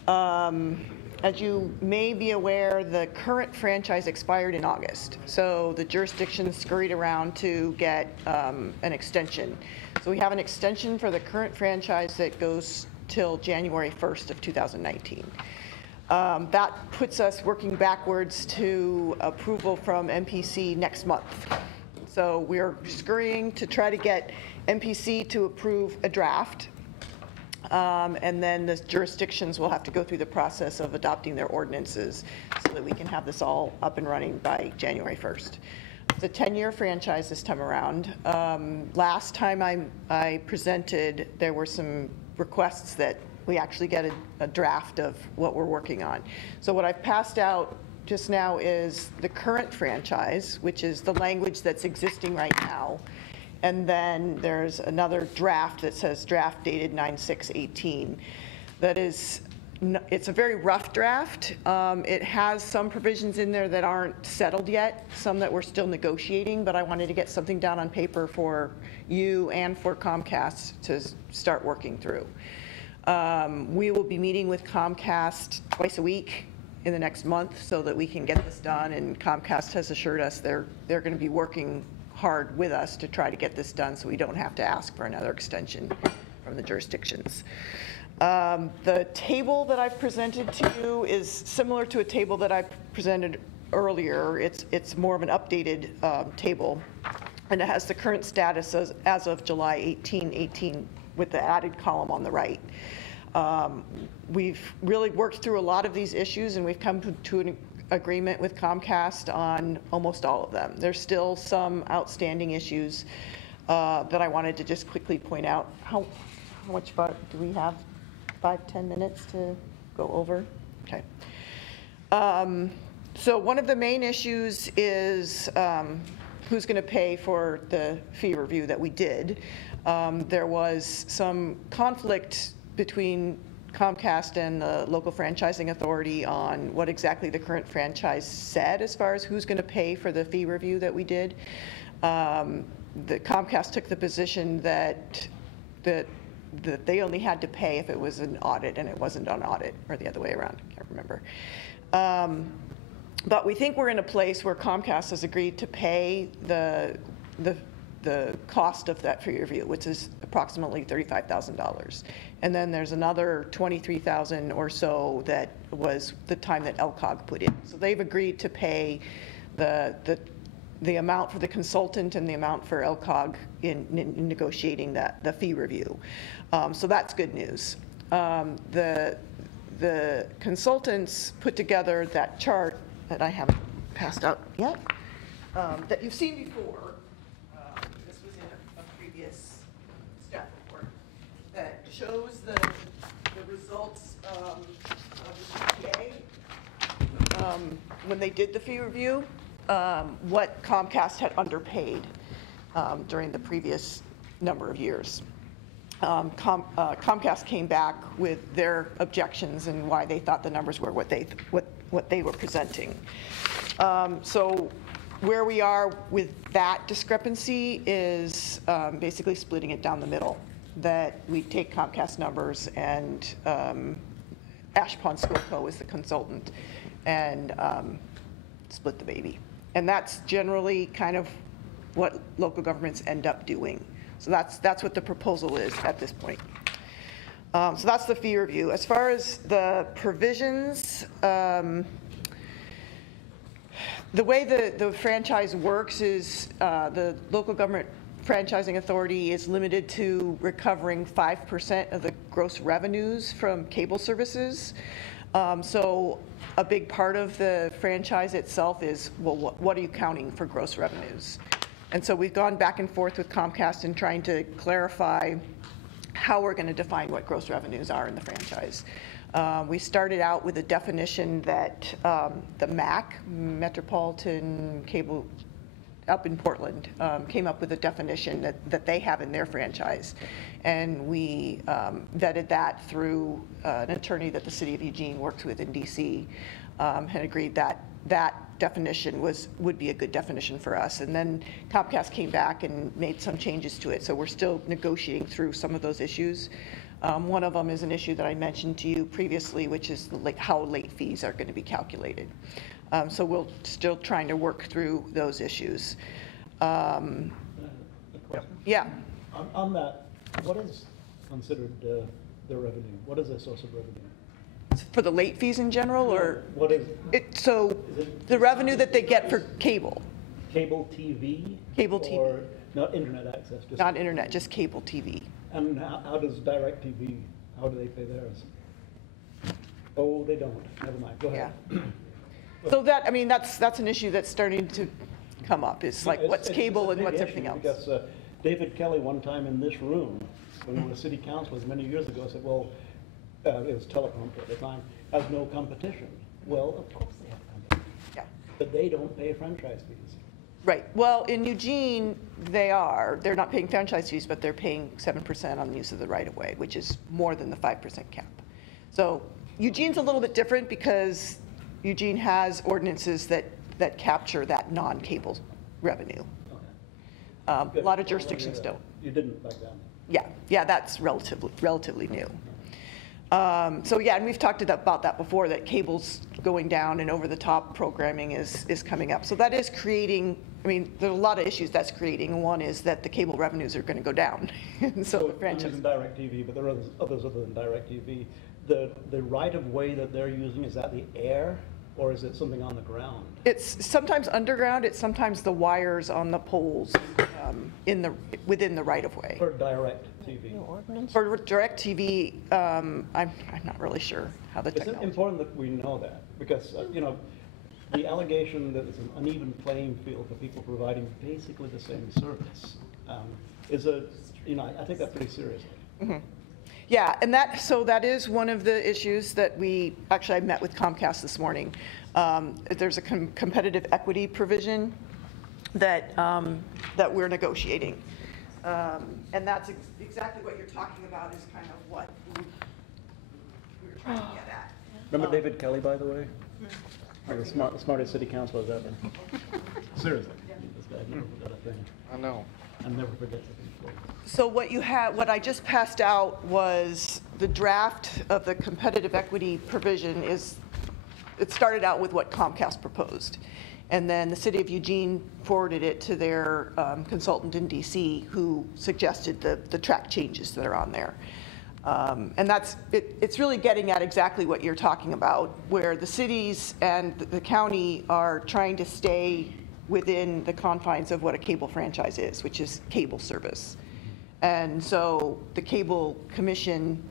As you may be aware, the current franchise expired in August. So the jurisdiction scurried around to get an extension. So we have an extension for the current franchise that goes till January 1st of 2019. That puts us working backwards to approval from MPC next month. So we're scurrying to try to get MPC to approve a draft. And then the jurisdictions will have to go through the process of adopting their ordinances so that we can have this all up and running by January 1st. It's a 10-year franchise this time around. Last time I presented, there were some requests that we actually get a draft of what we're working on. So what I've passed out just now is the current franchise, which is the language that's existing right now. And then there's another draft that says draft dated 9/6/18. That is, it's a very rough draft. It has some provisions in there that aren't settled yet, some that we're still negotiating, but I wanted to get something down on paper for you and for Comcast to start working through. We will be meeting with Comcast twice a week in the next month so that we can get this done, and Comcast has assured us they're going to be working hard with us to try to get this done so we don't have to ask for another extension from the jurisdictions. The table that I've presented to you is similar to a table that I presented earlier. It's more of an updated table, and it has the current status as of July 18 with the added column on the right. We've really worked through a lot of these issues, and we've come to an agreement with Comcast on almost all of them. There's still some outstanding issues that I wanted to just quickly point out. How much do we have? 5-10 minutes to go over? Okay. So one of the main issues is who's going to pay for the fee review that we did. There was some conflict between Comcast and the local franchising authority on what exactly the current franchise said as far as who's going to pay for the fee review that we did. The Comcast took the position that they only had to pay if it was an audit and it wasn't an audit, or the other way around, I can't remember. But we think we're in a place where Comcast has agreed to pay the cost of that fee review, which is approximately $35,000. And then there's another $23,000 or so that was the time that LCOG put in. So they've agreed to pay the amount for the consultant and the amount for LCOG in negotiating the fee review. So that's good news. The consultants put together that chart that I haven't passed out yet, that you've seen before. This was in a previous staff report that shows the results of the CPA when they did the fee review, what Comcast had underpaid during the previous number of years. Comcast came back with their objections and why they thought the numbers were what they were presenting. So where we are with that discrepancy is basically splitting it down the middle, that we take Comcast numbers and Ash Pond School Co. is the consultant, and split the baby. And that's generally kind of what local governments end up doing. So that's what the proposal is at this point. So that's the fee review. As far as the provisions, the way the franchise works is the local government franchising authority is limited to recovering 5% of the gross revenues from cable services. So a big part of the franchise itself is, well, what are you counting for gross revenues? And so we've gone back and forth with Comcast in trying to clarify how we're going to define what gross revenues are in the franchise. We started out with a definition that the MAC, Metropolitan Cable, up in Portland, came up with a definition that they have in their franchise. And we vetted that through an attorney that the city of Eugene works with in DC, had agreed that that definition would be a good definition for us. And then Comcast came back and made some changes to it. So we're still negotiating through some of those issues. One of them is an issue that I mentioned to you previously, which is how late fees are going to be calculated. So we're still trying to work through those issues. Yeah. On that, what is considered the revenue? What is a source of revenue? For the late fees in general, or? What is? So the revenue that they get for cable. Cable TV? Cable TV. Or not internet access? Just Not internet, just cable TV. And how does DirecTV, how do they pay theirs? Oh, they don't. Never mind. Go ahead. So that, I mean, that's an issue that's starting to come up. It's like, what's cable and a big what's issue everything else? Because David Kelly, one time in this room, when we were city councilors many years ago, said, well, it was teleprompter at the time, has no competition. Well, of course they have competition. Yeah. But they don't pay franchise fees. Right. Well, in Eugene, they're not paying franchise fees, but they're paying 7% on the use of the right-of-way, which is more than the 5% cap. So Eugene's a little bit different because Eugene has ordinances that capture that non-cable revenue. A lot of jurisdictions don't. You didn't back then? Yeah, that's relatively new. So yeah, and we've talked about that before, that cable's going down and over-the-top programming is coming up. So that is creating, I mean, there's a lot of issues that's creating. One is that the cable revenues are going to go down. And so the franchise. I'm using DirecTV, but there are others other than DirecTV. The right-of-way that they're using, is that the air, or is it something on the ground? It's sometimes underground, it's sometimes the wires on the poles within the right-of-way. For DirecTV? For DirecTV, I'm not really sure how the technology. It's important that we know that, because, the allegation that it's an uneven playing field for people providing basically the same service I take that pretty seriously. Mm-hmm. Yeah, and that is one of the issues that I met with Comcast this morning. There's a competitive equity provision that we're negotiating. And that's exactly what you're talking about, is kind of what we're trying to get at. Remember David Kelly, by the way? The smartest city councilor ever. Seriously. This guy never forgot a thing. I know. And never forgets a thing. So what I just passed out was the draft of the competitive equity provision. It started out with what Comcast proposed. And then the city of Eugene forwarded it to their consultant in DC, who suggested the track changes that are on there. And it's really getting at exactly what you're talking about, where the cities and the county are trying to stay within the confines of what a cable franchise is, which is cable service. And so the Cable Commission,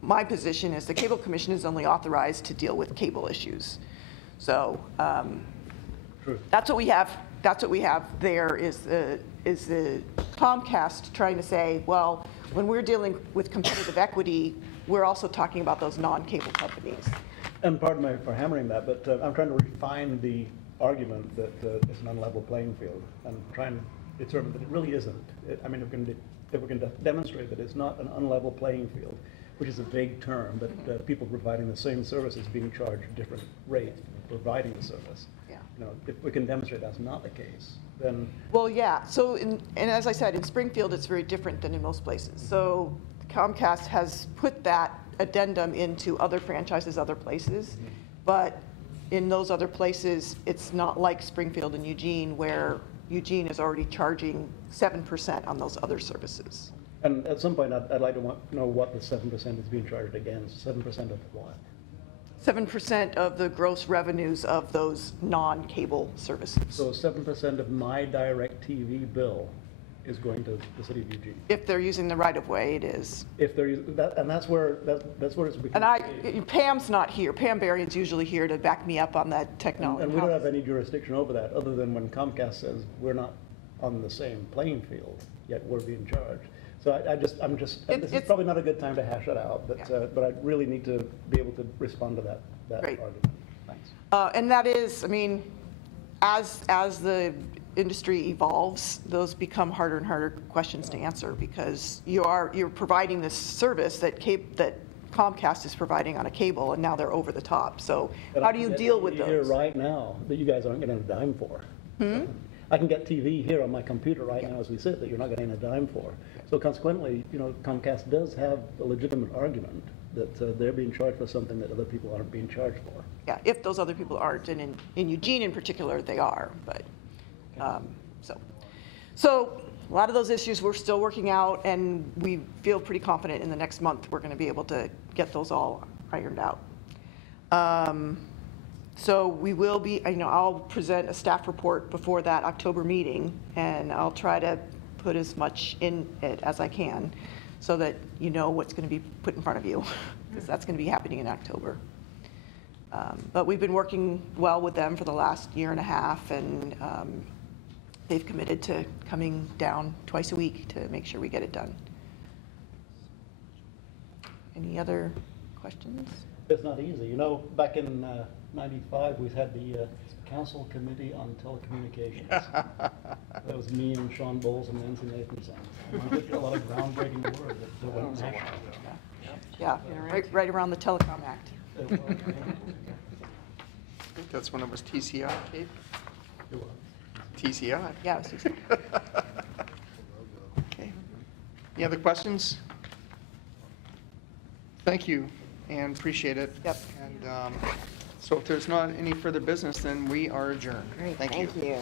my position is the Cable Commission is only authorized to deal with cable issues. So that's what we have. That's what we have there is the Comcast trying to say, well, when we're dealing with competitive equity, we're also talking about those non-cable companies. And pardon me for hammering that, but I'm trying to refine the argument that it's an unlevel playing field, and try and determine that it really isn't. If we can demonstrate that it's not an unlevel playing field, which is a vague term, but people providing the same services being charged different rates for providing the service. Yeah. If we can demonstrate that's not the case, then. Well, yeah. So, and as I said, in Springfield, it's very different than in most places. So Comcast has put that addendum into other franchises, other places, but in those other places, it's not like Springfield and Eugene, where Eugene is already charging 7% on those other services. And at some point, I'd like to know what the 7% is being charged against. 7% of what? 7% of the gross revenues of those non-cable services. So 7% of my DirecTV bill is going to the city of Eugene. If they're using the right-of-way, it is. If they're using that, and that's where it's becoming. And Pam's not here. Pam Berrien's usually here to back me up on that technology. And we don't have any jurisdiction over that, other than when Comcast says we're not on the same playing field, yet we're being charged. So this is probably not a good time to hash it out, but I really need to be able to respond to that argument. Thanks. And that is, I mean, as the industry evolves, those become harder and harder questions to answer, because you're providing this service that Comcast is providing on a cable, and now they're over the top. So how do you deal with those? Here right now that you guys aren't getting a dime for. I can get TV here on my computer right now as we sit that you're not getting a dime for. So consequently, Comcast does have a legitimate argument that they're being charged for something that other people aren't being charged for. Yeah, if those other people aren't, and in Eugene in particular, they are, but, so a lot of those issues we're still working out, and we feel pretty confident in the next month we're gonna be able to get those all ironed out. So we will be, I'll present a staff report before that October meeting, and I'll try to put as much in it as I can so that you know what's going to be put in front of you, because that's going to be happening in October. But we've been working well with them for the last year and a half, and they've committed to coming down twice a week to make sure we get it done. Any other questions? It's not easy. Back in 95, we had the Council Committee on Telecommunications. That was me and Sean Bowles and Nancy Nathanson. We did a lot of groundbreaking work that went national. Yeah, right around the Telecom Act. It was, yeah. I think that's when it was TCI, Kate? It was. TCI. Yeah, it was TCI. Okay. Any other questions? Thank you, and appreciate it. Yep. And so if there's not any further business, then we are adjourned. Great, Thank you. thank you.